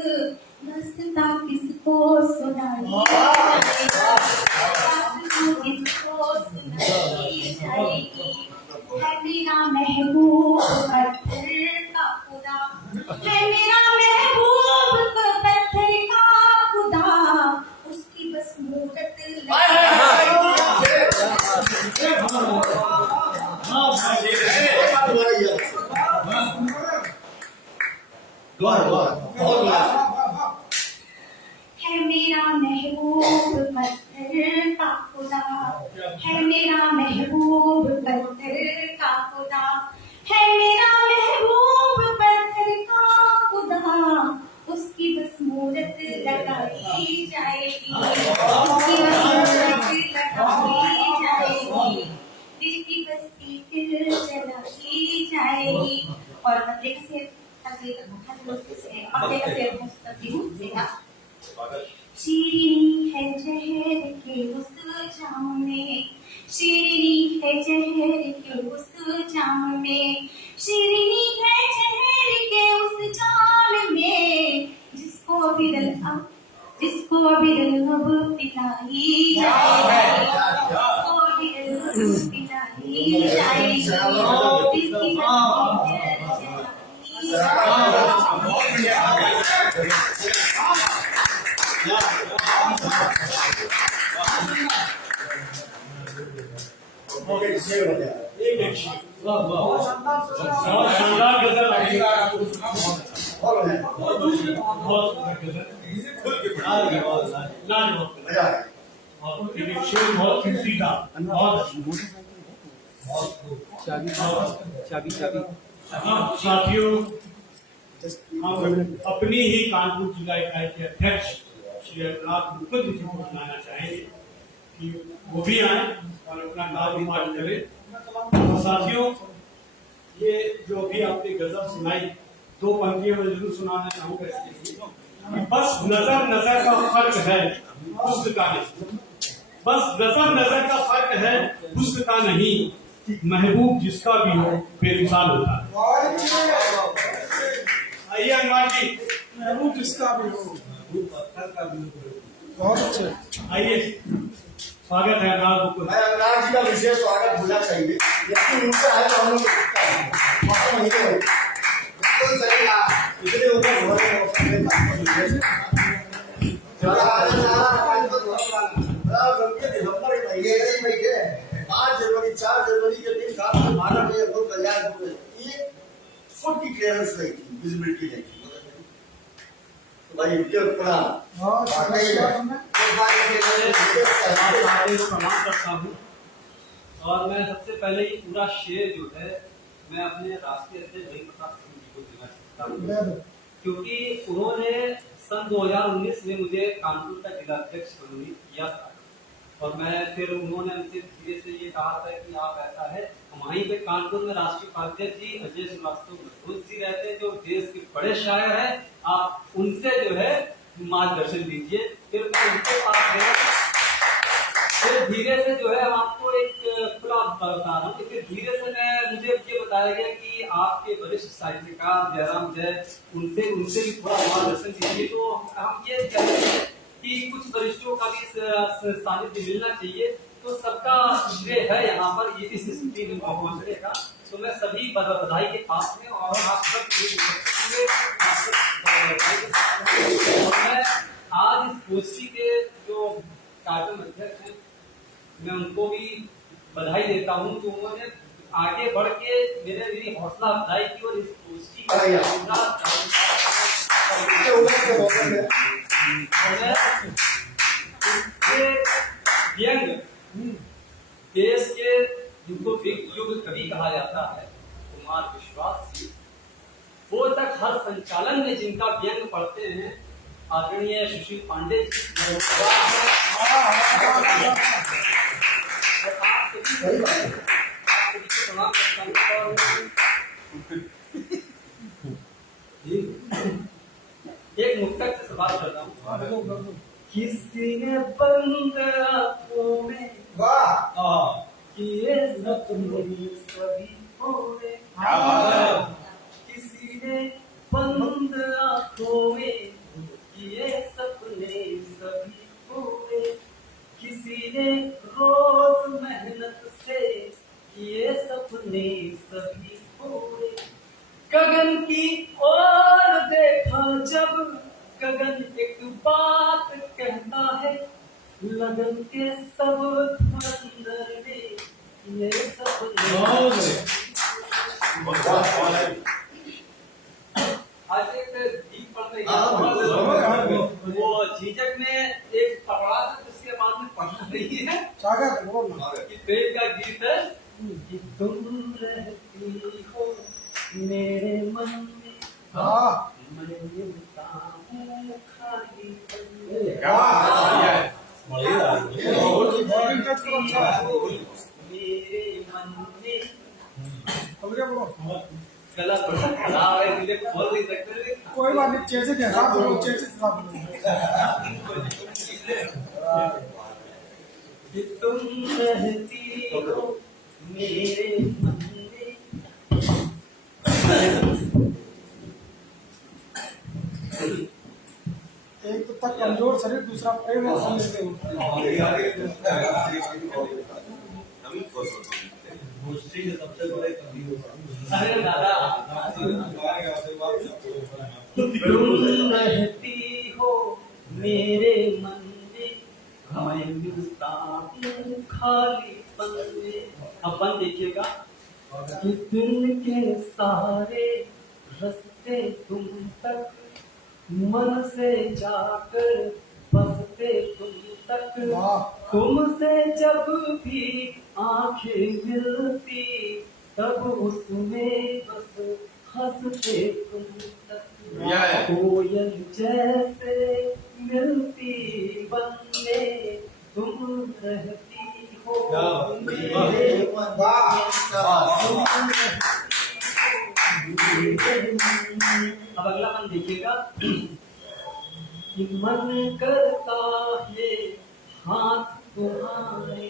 दास्तां किसको सुनाई जाएगी, दास्तां किसको सुनाई जाएगी, है मेरा महबूब पत्थर का खुदा, है मेरा महबूब पत्थर का खुदा, उसकी बस मूरत है मेरा महबूब पत्थर का खुदा, है मेरा महबूब पत्थर का खुदा, है मेरा महबूब पत्थर का खुदा, उसकी बस मूरत लगाई जाएगी, उसकी बस मूरत लगाई जाएगी, दिल की बस्ती फिर जलाई जाएगी। और बदले का शेर शीरीनी है जहर के उस जाम में, शीरीनी है जहर के उस जाम में, शीरीनी है जहर के उस जाम में, जिसको भी दिल अब पिलाई जाएगी, जिसको भी दिल पिलाई जाएगी, दिल की बहुत शानदार गजल, बहुत गजल। लाजवाब मजा आ गया। और एक शेर बहुत किसी का बहुत चाबी हाँ, साथियों, हम अपनी ही कानपुर जिला इकाई के अध्यक्ष श्री अनुराग मुकुंद जी को बुलाना चाहेंगे कि वो भी आए और अपना कार्यक्रम करें। और साथियों, ये जो भी आपने गजल सुनाई, दो पंक्तियों में जरूर सुनाना चाहूंगा इसके लिए। बस नजर का फर्क है हुस्न का नहीं, बस नजर का फर्क है हुस्न का नहीं, महबूब जिसका भी हो बेमिसाल होता है। आइए अनुराग जी, महबूब जिसका भी हो, बहुत अच्छे। आइए, स्वागत है अनुराग को। मैं अनुराग जी का विशेष स्वागत होना चाहिए, लेकिन उनसे आए तो हम लोग बिल्कुल सही कहा, इतने ऊपर हो रहे हैं। 5 जनवरी 4 जनवरी के दिन काम में 12 बजे वो तैयार हो गए। ये फुट की क्लियरेंस नहीं थी, विजिबिलिटी नहीं थी। तो भाई इनके प्रणाम करता हूँ। और मैं सबसे पहले ये पूरा शेर जो है मैं अपने राष्ट्रीय अध्यक्ष भाई प्रताप सिंह जी को देना चाहता हूँ, क्योंकि उन्होंने सन 2019 में मुझे कानपुर का जिला अध्यक्ष मनोनीत किया था। और मैं फिर उन्होंने हमसे धीरे से ये कहा था कि आप ऐसा है, वहीं पे कानपुर में राष्ट्रीय उपाध्यक्ष जी अजय श्रीवास्तव मजबूत जी रहते हैं, जो देश के बड़े शायर हैं, आप उनसे जो है मार्गदर्शन दीजिए। फिर मैं उनके पास गया, फिर धीरे से जो है हम आपको एक खुला बता रहा हूँ कि फिर धीरे से मुझे ये बताया गया कि आपके वरिष्ठ साहित्यकार जयराम जय, उनसे भी थोड़ा मार्गदर्शन दीजिए। तो हम ये कहते हैं कि कुछ वरिष्ठों का भी सानिध्य मिलना चाहिए, तो सबका श्रेय है यहाँ पर ये इस स्थिति में पहुंचने का। तो मैं सभी बधाई के पास में और आप सब मैं आज इस गोष्ठी के जो कार्यक्रम अध्यक्ष हैं, मैं उनको भी बधाई देता हूँ कि उन्होंने आगे बढ़ के मेरी हौसला अफजाई की और इस गोष्ठी व्यंग देश के जिनको युग कवि कहा जाता है कुमार विश्वास जी, वो तक हर संचालन में जिनका व्यंग पढ़ते हैं आदरणीय सुशील पांडे जी, एक मुक्तक से सवाल करता हूँ। किसी ने बंद आंखों में किए सपने सभी पूरे, किसी ने बंद आंखों में किए सपने सभी पूरे, किसी ने रोज मेहनत से किए सपने सभी पूरे। गगन की ओर देखा जब गगन एक बात कहता है, लगन के सब धुरंधर ने ये सपने। आज एक गीत पढ़ रही है, वो झिझक में एक पकड़ा था, जिसके बाद में पढ़ रही है कि प्रेम का गीत है कि तुम रहती हो मेरे मन में, मैं मिलता हूँ खाली मेरे मन में। गला खराब है इसलिए बोल नहीं सकते, कोई बात नहीं, चेचे के हिसाब से लोग चेचे कि तुम रहती हो मेरे मन में। एक तो तक कमजोर शरीर, दूसरा प्रेम और समझते हो। अरे दादा, तुम रहती हो मेरे मन में, मैं मिलता हूँ खाली पन में। अब बन देखिएगा कि दिल के सारे रास्ते तुम तक मन से जाकर बसते तुम तक, तुमसे जब भी आंखें मिलती तब उसमें बस हंसते तुम तक। कोयल जैसे मिलती बनने तुम रहती हो मेरे मन। अब अगला मन देखिएगा। कि मन करता है हाथ तुम्हारे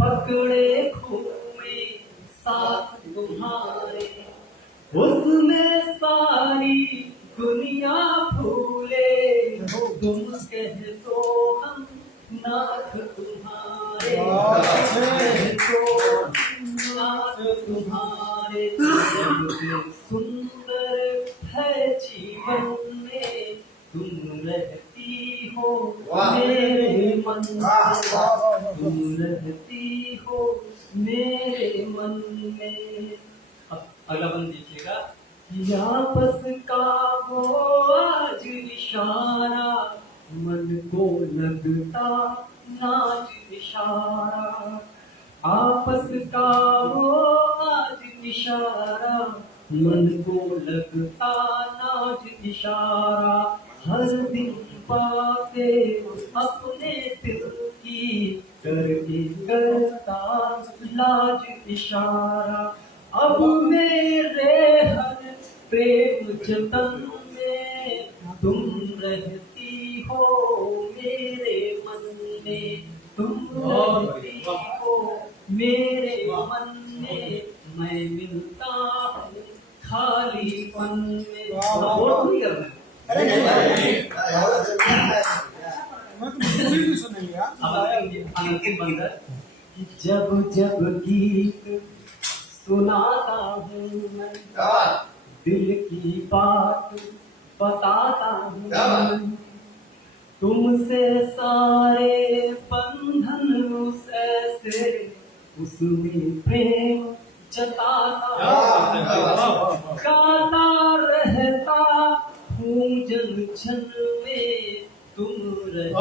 पकड़े खूबे साथ तुम्हारे, उसमें सारी दुनिया भूले हो तुम कह दो हम नाथ तुम्हारे, कह दो नाथ तुम्हारे। सुंदर है जीवन में तुम रहती हो मेरे मन में, तुम रहती हो मेरे मन में। अब अगला बंद देखिएगा। आपस का वो आज इशारा मन को लगता नाज इशारा, आपस का वो आज इशारा मन को लगता नाज इशारा। हर दिन बातें अपने दिल की करके करता लाज इशारा। अब मेरे हर प्रेम जतन में तुम रहती हो मेरे मन में, तुम रहती हो मेरे मन में। मैं मिलता हूँ खालीपन में। और नहीं करना है। अंतिम बंदर। जब जब गीत सुनाता हूँ मैं दिल की बात बताता हूँ मैं, तुमसे सारे बंधन उस ऐसे उसमें प्रेम जताता गाता रहता हूँ जन जन में तुम रहती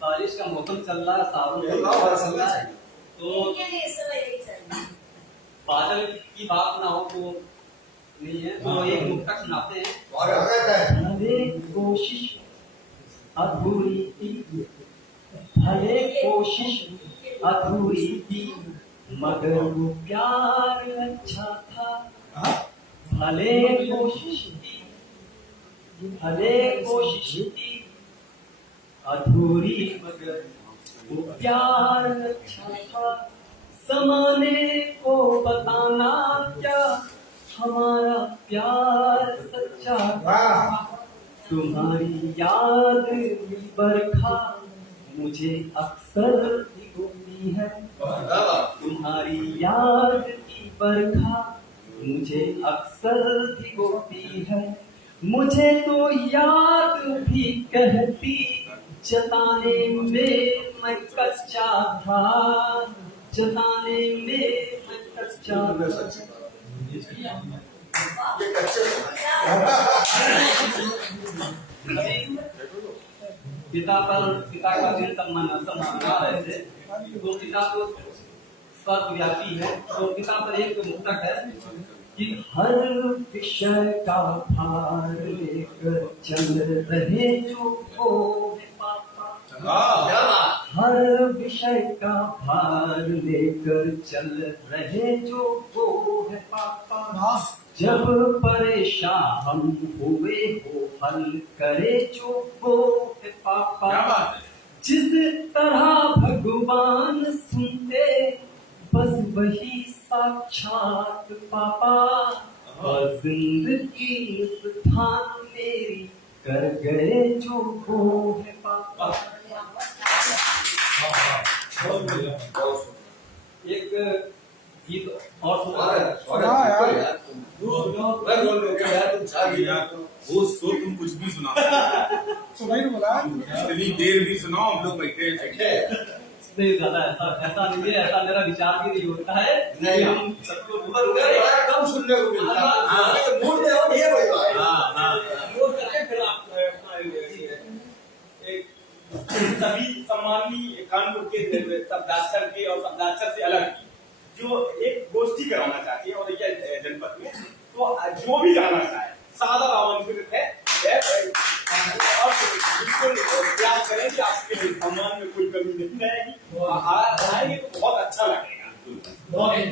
बारिश का मौसम चल रहा है, सावन तो बादल की बात ना हो तो नहीं है। तो एक नुक्ता सुनाते हैं। भले कोशिश अधूरी थी, भले कोशिश अधूरी थी मगर वो प्यार अच्छा था। भले कोशिश की, भले कोशिश की अधूरी मगर वो प्यार अच्छा था। ज़माने को बताना क्या हमारा प्यार सच्चा था। तुम्हारी याद की बरखा मुझे अक्सर भिगोती है, तुम्हारी याद की बरखा मुझे अक्सर भिगोती है। मुझे तो याद भी कहती जताने में मैं कच्चा था, जताने में मैं कच्चा था। पिता का दिन मना रहे थे तो पिता को सर्वव्यापी है। तो पिता पर एक मुक्तक है कि हर विषय का भार लेकर चल रहे जो वो है पापा, हर विषय का भार लेकर चल रहे जो वो है पापा। जब परेशान हम हुए हो हल करे जो वो है पापा। जिस तरह भगवान सुनते बस वही साक्षात पापा, और जिंदगी स्थान मेरी कर गए जो वो है पापा। एक गीत और वो तुम कुछ भी सुना सुनाओ, हम लोग बैठे हैं। नहीं ज्यादा ऐसा नहीं है, ऐसा मेरा विचार भी नहीं होता है। नहीं। हम सबको ऊपर उठे बड़ा कम सुनने को मिलता है। हाँ, ये मूड में हो, ये बड़ी बात है। वो करके फिर आप एक सभी सम्माननीय कानपुर के शब्दाक्षर के और शब्दाक्षर से अलग जो एक गोष्ठी कराना चाहती है और ये जनपद में, तो जो भी गाना चाहे सादर आमंत्रित है और बिल्कुल प्रयास करें कि आपके सम्मान में कोई कमी नहीं रहेगी, तो आएंगे तो बहुत अच्छा लगेगा। तुम्हें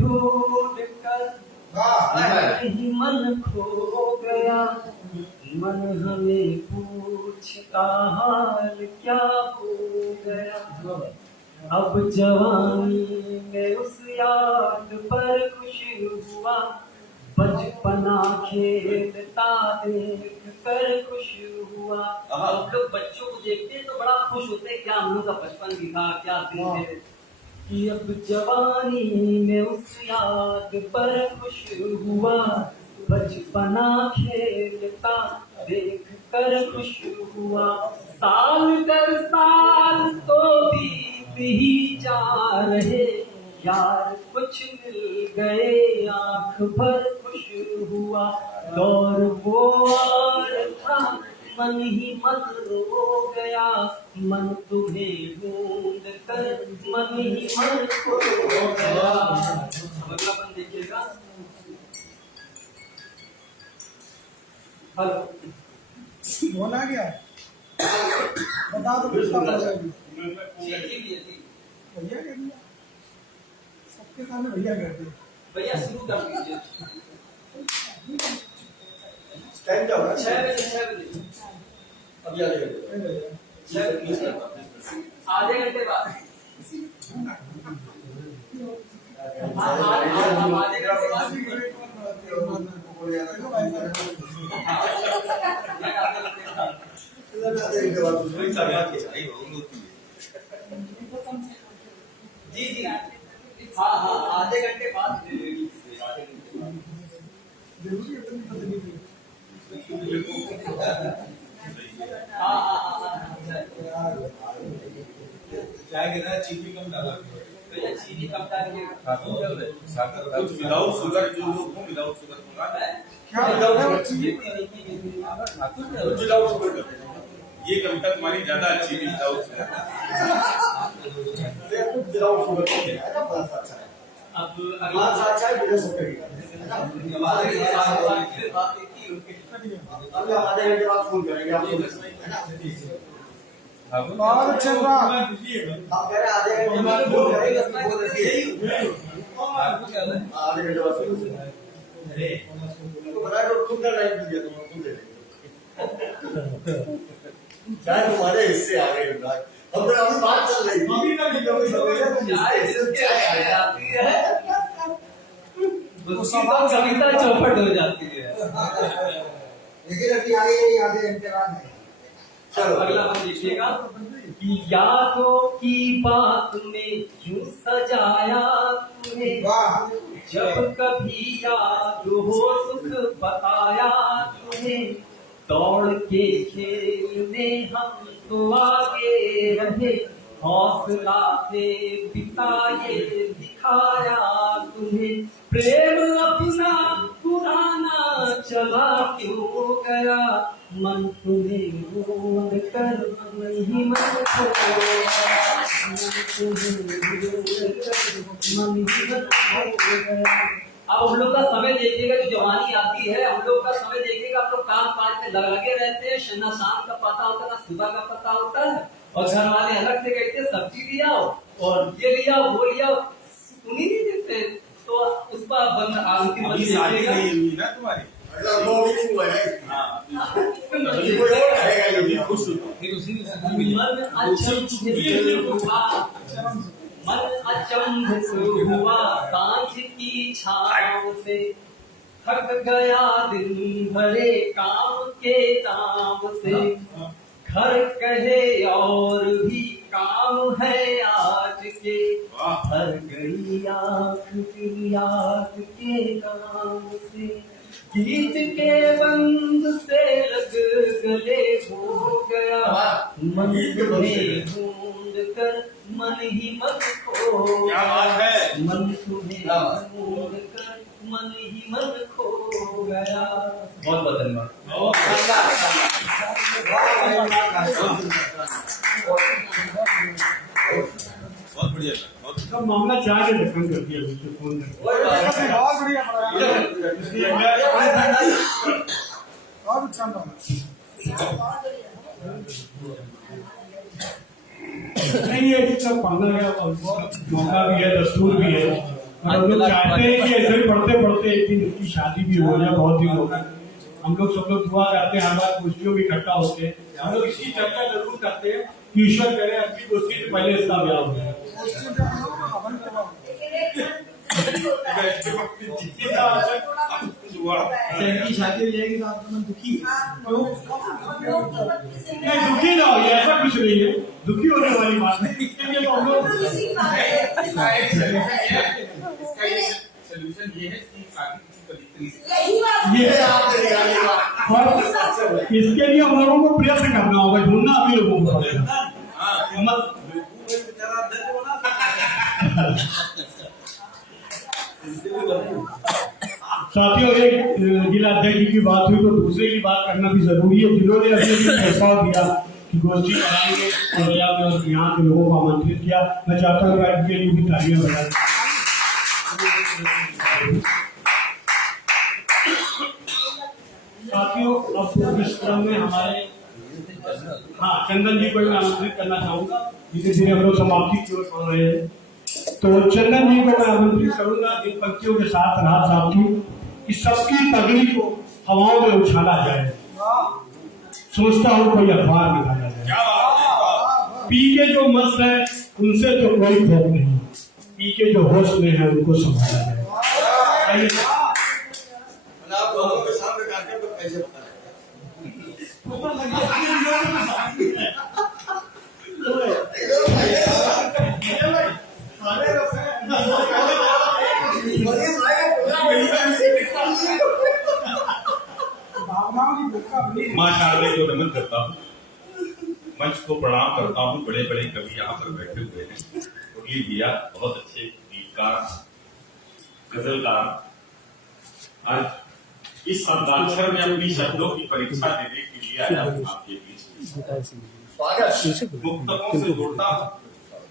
भूल कर नहीं मन खो गया, मन हमें पूछता हाल क्या हो गया। अब जवानी में उस याद पर खुश हुआ, बचपना खेलता देख कर खुश हुआ। हम लोग बच्चों को देखते हैं तो बड़ा खुश होते हैं, क्या हम लोग का बचपन भी था, क्या दिन थे। कि अब जवानी में उस याद पर खुश हुआ, बचपना खेलता देख कर खुश हुआ। साल दर साल तो बीत ही जा रहे, यार कुछ मिल गए आंख भर खुश हुआ। दौर वो और था मन ही मन रो गया, मन तुम्हें ढूंढ कर मन ही मन खो गया। अगलापन देखिएगा। हेलो, बोला क्या बता दो किसका भैया कह दिया, सबके सामने भैया कह दिया। भैया शुरू कर दीजिए। टाइम क्या हो रहा है? 6 बजे। अभी आधे घंटे। 6 बजे आधे घंटे बाद। आधे घंटे बाद जी जी हाँ आधे घंटे बाद चाय गिरा, चीनी कम डाला, भैया चीनी कम डालिए। कुछ विदाउट शुगर, जो लोग हो विदाउट शुगर मंगा क्या कुछ विदाउट शुगर कर देना। ये कविता तुम्हारी ज्यादा अच्छी थी विदाउट शुगर। विदाउट शुगर कर देना है ना, बड़ा अच्छा है। अब अगला अच्छा है, बिना शुगर का अभी हम आधे घंटे बाद फोन करेंगे आपको, है ना? बहुत अच्छा रहा। आप कह रहे हैं आधे घंटे बाद फोन करेंगे, फोन रखिए। आधे घंटे बाद फोन करेंगे। तो बता दो खुद का टाइम दीजिए, तुम खुद दे देंगे। चाहे तुम्हारे हिस्से आ गए इमरान, हम तो अभी बात चल रही थी। अभी कविता चौपट हो जाती है। लेकिन अभी आगे ये आधे घंटे बाद है। चलो अगला हम देखिएगा कि यादों की बात में क्यों सजाया तूने, जब कभी याद हो सुख बताया तूने। दौड़ के खेल में हम तो आगे रहे, हौसला से बिताए दिखाया तुम्हें। प्रेम अपना पुराना चला क्यों गया, मन तुम्हें ढूंढ कर मन ही मन खो गया, मन तुम्हें ढूंढ कर मन ही मन खो गया। अब हम लोग का समय देखिएगा, जो जवानी आती है हम लोग का समय देखिएगा, आप लोग काम काज में लगे रहते हैं, ना शाम का पता होता है ना सुबह का पता होता है, और घर वाले अलग से कहते हैं सब्जी लिया और ये लिया वो लिया, सुन ही नहीं देते। तो उस पर बंद आंटी अभी शादी नहीं हुई ना तुम्हारी? अगला दो मीटिंग हुआ है। हाँ, अभी कोई और रहेगा ये भी। खुश हो। मन अचंभ हुआ सांझ की छाँव से, थक गया दिन भरे काम के दाम से। घर कहे और भी काम है आज के, हर गई आँख तेरी याद के नाम से, गीत के बंद से लग गले हो गया, मन तुम्हें ढूंढ कर मन ही मन खो गया, मन तुम्हें ढूंढ कर मन ही मन खो गया। बहुत बहुत धन्यवाद। बहुत बढ़िया। इसका मामला चाह के दखन कर दिया मुझे फोन करके। बहुत बढ़िया बहुत अच्छा नहीं ये इसका पढ़ना है और मौका भी है, दस्तूर भी है, और हम लोग चाहते हैं कि ऐसे ही पढ़ते पढ़ते एक दिन इसकी शादी भी हो जाए। बहुत दिन हो गए, हम लोग सब लोग दुआ करते हैं, हर बार गोष्ठियों में इकट्ठा होते हैं, हम लोग इसकी चर्चा जरूर करते हैं कि ईश्वर करे अगली गोष्ठी से पहले इसका ब्याह हो जाए। इनकी शादी हो जाएगी तो आपका मन दुखी है? नहीं दुखी ना हो, ऐसा कुछ नहीं है, दुखी होने वाली बात नहीं। इसके लिए तो हम लोग सोल्यूशन ये है कि शादी इसके लिए हम लोगों को प्रयत्न करना होगा, ढूंढना अभी लोगों को पड़ेगा। साथियों, एक जिला अध्यक्ष जी की बात हुई तो दूसरे की बात करना भी जरूरी है, जिन्होंने अपने प्रस्ताव दिया कि गोष्ठी कराएंगे और यहाँ के लोगों को आमंत्रित किया। मैं चाहता हूँ इनके लिए भी तालियां बजाएं। साथियों, अब इस क्रम में हमारे चंदन जी को मैं आमंत्रित करना चाहूंगा। धीरे धीरे हम लोग समाप्ति की ओर बढ़ रहे हैं, तो चंदन जी को मैं आमंत्रित करूंगा इन पंक्तियों के साथ राहत साहब की कि सबकी पगड़ी को हवाओं में उछाला जाए। सोचता हूँ कोई अखबार निकाला जाए। पी के जो मस्त है उनसे तो कोई खौफ नहीं, पी के जो होश में है उनको संभाला जाए। आप लोगों के सामने कार्यक्रम को कैसे बता माँ शारदे को नमन करता हूँ, मंच को प्रणाम करता हूँ। बड़े बड़े कवि यहाँ पर बैठे हुए हैं। मुरली भैया बहुत अच्छे गीतकार, गजलकार, आज इस शब्दाक्षर में अपनी शब्दों की परीक्षा देने के लिए आया हूँ आपके बीच। मुक्तकों से जोड़ता हूँ,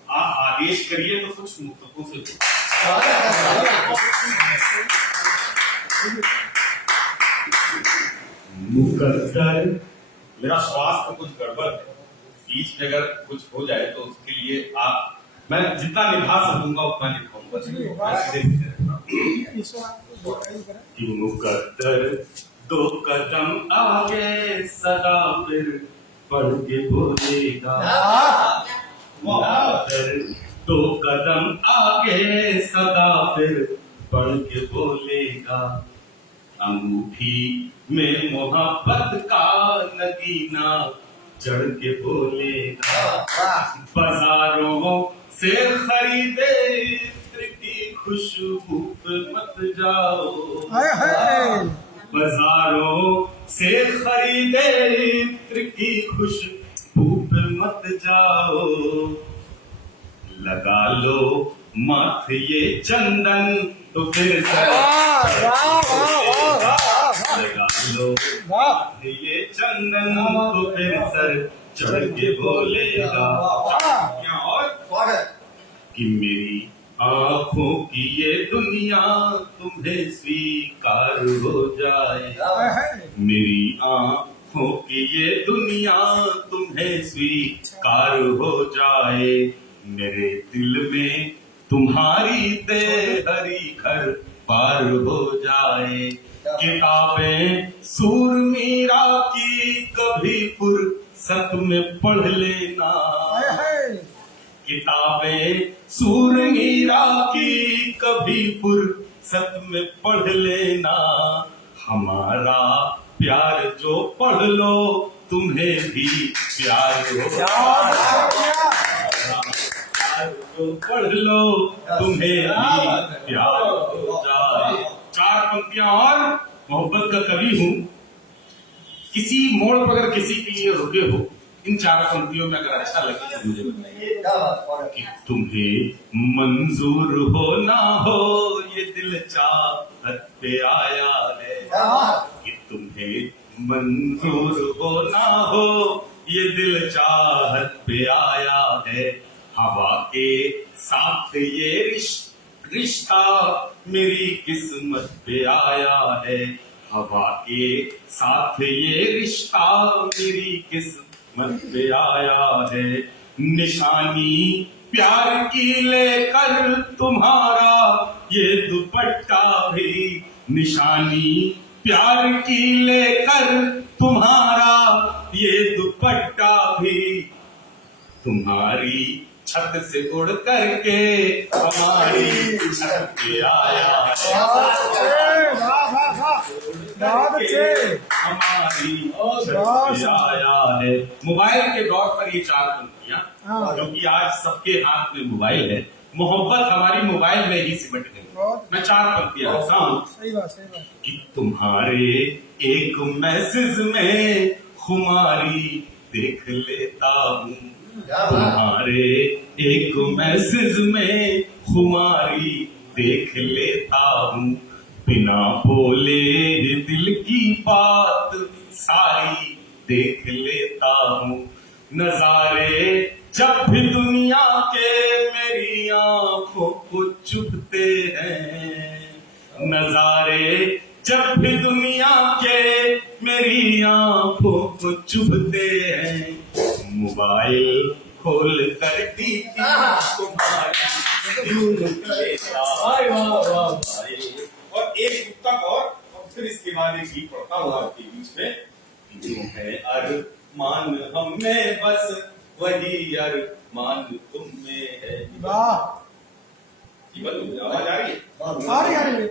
आप आदेश करिए तो कुछ मुक्तकों से मुकद्दर मेरा स्वास्थ्य कुछ गड़बड़ है, बीच में अगर कुछ हो जाए तो उसके लिए मैं जितना निभा सकूंगा उतना निभाऊंगा। मुकद्दर दो कदम आगे सदा फिर बढ़ के बोलेगा, मुकद्दर दो कदम आगे सदा फिर बढ़ के बोलेगा। अंगूठी में मोहब्बत का नगीना जड़ के बोलेगा। बाजारों से खरीदे इत्र की खुशबू पे मत जाओ, बाजारों से खरीदे इत्र की खुशबू पे मत जाओ। लगा लो माथे ये चंदन तो फिर लगा लो ये चंदन तो फिर सर चढ़ के बोलेगा। क्या और कि मेरी आंखों की ये दुनिया तुम्हें स्वीकार हो जाए, मेरी आंखों की ये दुनिया तुम्हें स्वीकार हो जाए। मेरे दिल में तुम्हारी हरी घर पार हो जाए। किताबें सूर मीरा की कभी फुर्सत में पढ़ लेना, किताबें सूर मीरा की कभी फुर्सत में पढ़ लेना। हमारा प्यार जो पढ़ लो तुम्हें भी प्यार हो। को पढ़ लो तुम्हें भी प्यार हो जाए। 4 पंक्तियां और मोहब्बत का कवि हूं। किसी मोड़ पर अगर किसी के लिए रुके हो, इन 4 पंक्तियों में अगर अच्छा लगे तो मुझे बताइए कि तुम्हें मंजूर हो ना हो ये दिल चाहत पे आया है, कि तुम्हें मंजूर हो ना हो ये दिल चाहत पे आया है। हवा के साथ ये रिश्ता मेरी किस्मत पे आया है। हवा के साथ ये रिश्ता मेरी किस्मत पे आया है। निशानी प्यार की लेकर तुम्हारा ये दुपट्टा भी, निशानी प्यार की लेकर तुम्हारा ये दुपट्टा भी, तुम्हारी छत से उड़ करके हमारी छत पे आया है। हमारी छत पे आया है। मोबाइल के दौर पर ये 4 पंक्तियां, क्योंकि आज सबके हाथ में मोबाइल है, मोहब्बत हमारी मोबाइल में ही सिमट गई। मैं 4 पंक्तियां लिखता हूं कि तुम्हारे एक मैसेज में खुमारी देख लेता हूँ, तुम्हारे एक मैसेज में खुमारी देख लेता हूँ। बिना बोले दिल की बात सारी देख लेता हूँ। नजारे जब भी दुनिया के मेरी आंखों को चुभते हैं, नजारे जब भी दुनिया के मेरी आंखों को चुभते हैं। मोबाइल खोल कर दीदी और एक युक्तक और फिर इसके बाद एक गीत पढ़ता हूँ आपके बीच में। जो है अरमान हम में बस वही अरमान तुम में है। आवाज आ रही है?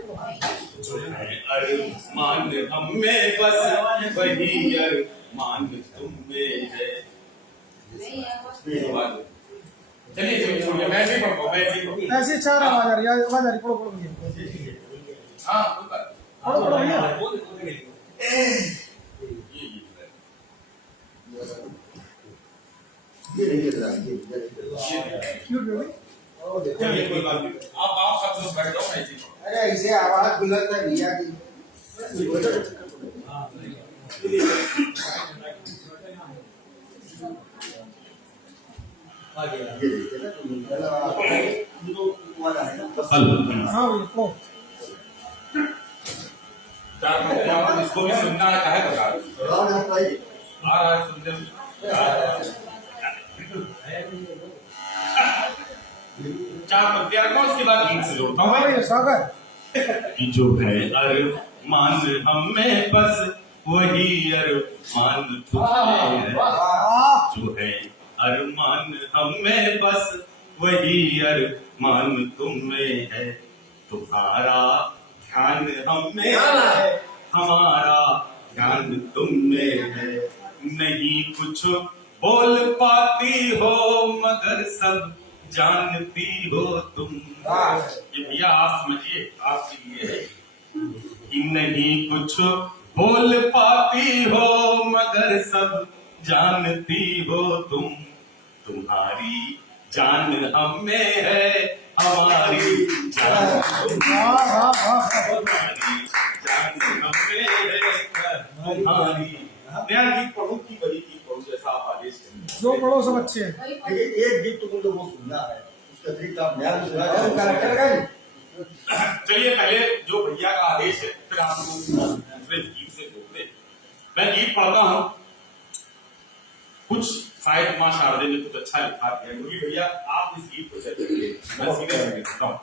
जो है अरमान हम में बस वही अरमान तुम में है। चलिए छोड़िए, मैं ऐसे ही पढ़ता हूँ, मैं ऐसे ही पढ़ता हूँ। ऐसे 4 आवाज आ रही है, आवाज आ रही, पढ़ो पढ़ो भैया, हाँ पढ़ो पढ़ो भैया। चलिए कोई बात नहीं, आप सब लोग बैठ जाओ, मैं ऐसे ही पढ़ता हूँ। अरे ऐसे आवाज बुलंद है भैया की। हाँ भैया पढ़ो। 4 पंक्तियां, इसको भी सुनना है बता सुनते 4 पंक्तियां रखा, उसके बाद गीत से जोड़ता हूँ। हाँ भैया सागर कि जो है अरमान हम में बस वही अरमान तुम में है। जो है अरमान हम में बस वही अरमान तुम में है। तुम्हारा ध्यान हम में है, हमारा ध्यान तुम में है। नहीं कुछ बोल पाती हो मगर सब जानती हो तुम। ये भैया आप समझिए, आपके लिए है कि नहीं कुछ बोल पाती हो मगर सब जानती हो तुम। तुम्हारी जान हम में है, हमारी जान तुम में। हमारी जान हम में है, हमारी। नया गीत पढ़ूं कि वही गीत पढ़ूं जैसा आप आदेश करें? जो पढ़ो सब अच्छे हैं। देखिए एक गीत तो मुझे वो सुनना है, उसका तरीका आप नया सुना। चलिए पहले जो भैया का आदेश है, फिर आप लोग दूसरे गीत से जोड़ते। मैं गीत पढ़ता हूँ, कुछ साहित्य मां शारदे ने कुछ अच्छा लिखा दिया, क्योंकि भैया आप इस गीत को चलिए मैं सीधे लिखता हूँ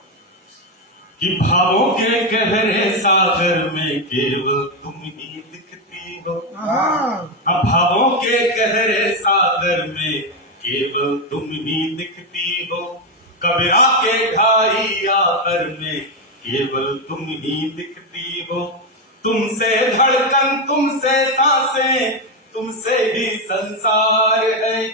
कि भावों के गहरे सागर में केवल तुम ही दिखती हो। अब भावों के गहरे सागर में केवल तुम ही दिखती हो। कबीरा के ढाई आखिर में केवल तुम ही दिखती हो। तुमसे धड़कन, तुमसे सांसें, तुमसे ही संसार है।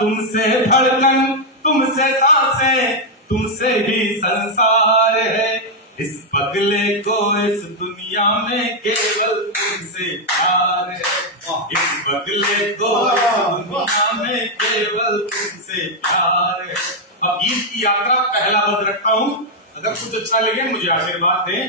तुमसे धड़कन, तुमसे सांसें, तुमसे ही संसार है। इस पगले को इस दुनिया में केवल तुमसे प्यार है। इस पगले को इस दुनिया में केवल तुमसे प्यार है। अब गीत की यात्रा पहला बंद रखता हूँ, अगर कुछ अच्छा लगे मुझे आशीर्वाद दें।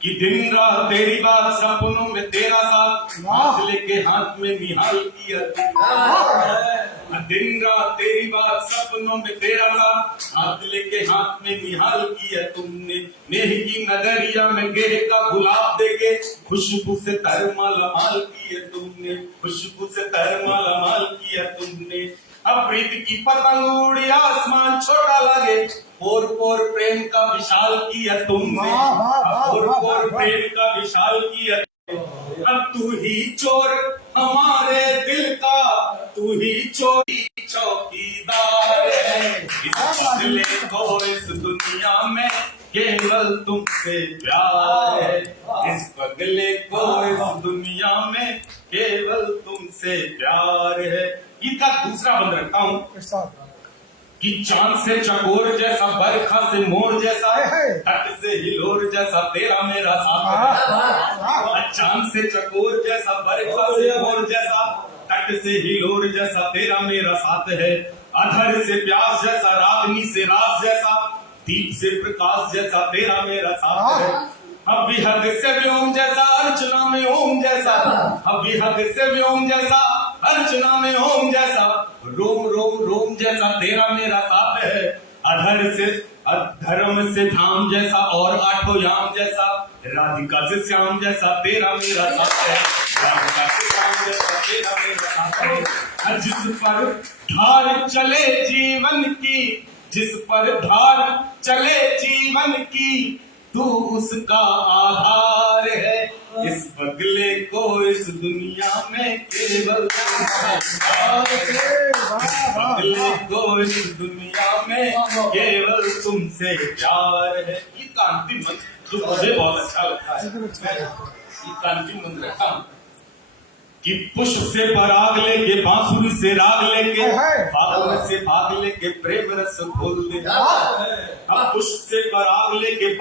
कि दिन रात तेरी बात, सपनों में तेरा साथ, हाथ लेके हाथ में निहाल किया तुमने। दिन रात तेरी बात, सपनों में तेरा साथ, हाथ लेके हाथ में निहाल किया तुमने। नेह की नगरिया में गेह का गुलाब देके खुशबू से तर मालामाल किया तुमने। खुशबू से तर मालामाल किया तुमने। अब प्रीत की पतंग उड़ी आसमान छोटा लगे, पोर पोर प्रेम का विशाल किया तुमने। पोर पोर प्रेम का विशाल किया। अब तू ही चोर हमारे दिल का, तू ही चोरी चौकीदार है। इस बदले को इस दुनिया में केवल तुमसे प्यार है। इस बदले को इस दुनिया में केवल तुमसे प्यार है। गीत का दूसरा बंद रखता हूँ कि चांद से चकोर जैसा, बरखा से मोर जैसा, तट से हिलोर जैसा तेरा मेरा साथ है। चांद से चकोर जैसा, बरखा से मोर जैसा, तट से हिलोर जैसा तेरा मेरा साथ है। अधर से प्यास जैसा, रागनी से रास जैसा, दीप से प्रकाश जैसा तेरा मेरा साथ है। अब भी हद से व्योम जैसा, अर्चना में ओम जैसा, अब भी हद से व्योम जैसा, अर्चना में ओम जैसा, रोम रोम रोम जैसा तेरा मेरा साथ है। अधर से अधर्म से धाम जैसा और आठों याम जैसा, राधिका से श्याम जैसा तेरा मेरा साथ है। राधिका से श्याम जैसा तेरा मेरा साथ है। जिस पर धार चले जीवन की, जिस पर धार चले जीवन की, तू उसका आधार है। इस बगले को इस दुनिया में केवल तुमसे प्यार है। इस बगले को इस दुनिया में केवल तुमसे प्यार है। ये का अंतिम मंत्र जो मुझे बहुत अच्छा लगता है, ये का अंतिम मंत्र रखता हूँ कि पुष्प से पराग लेके, बांसुरी से राग लेके, फागुन से भाग लेके प्रेम रस घोल दे। अब पुष्प से पराग लेके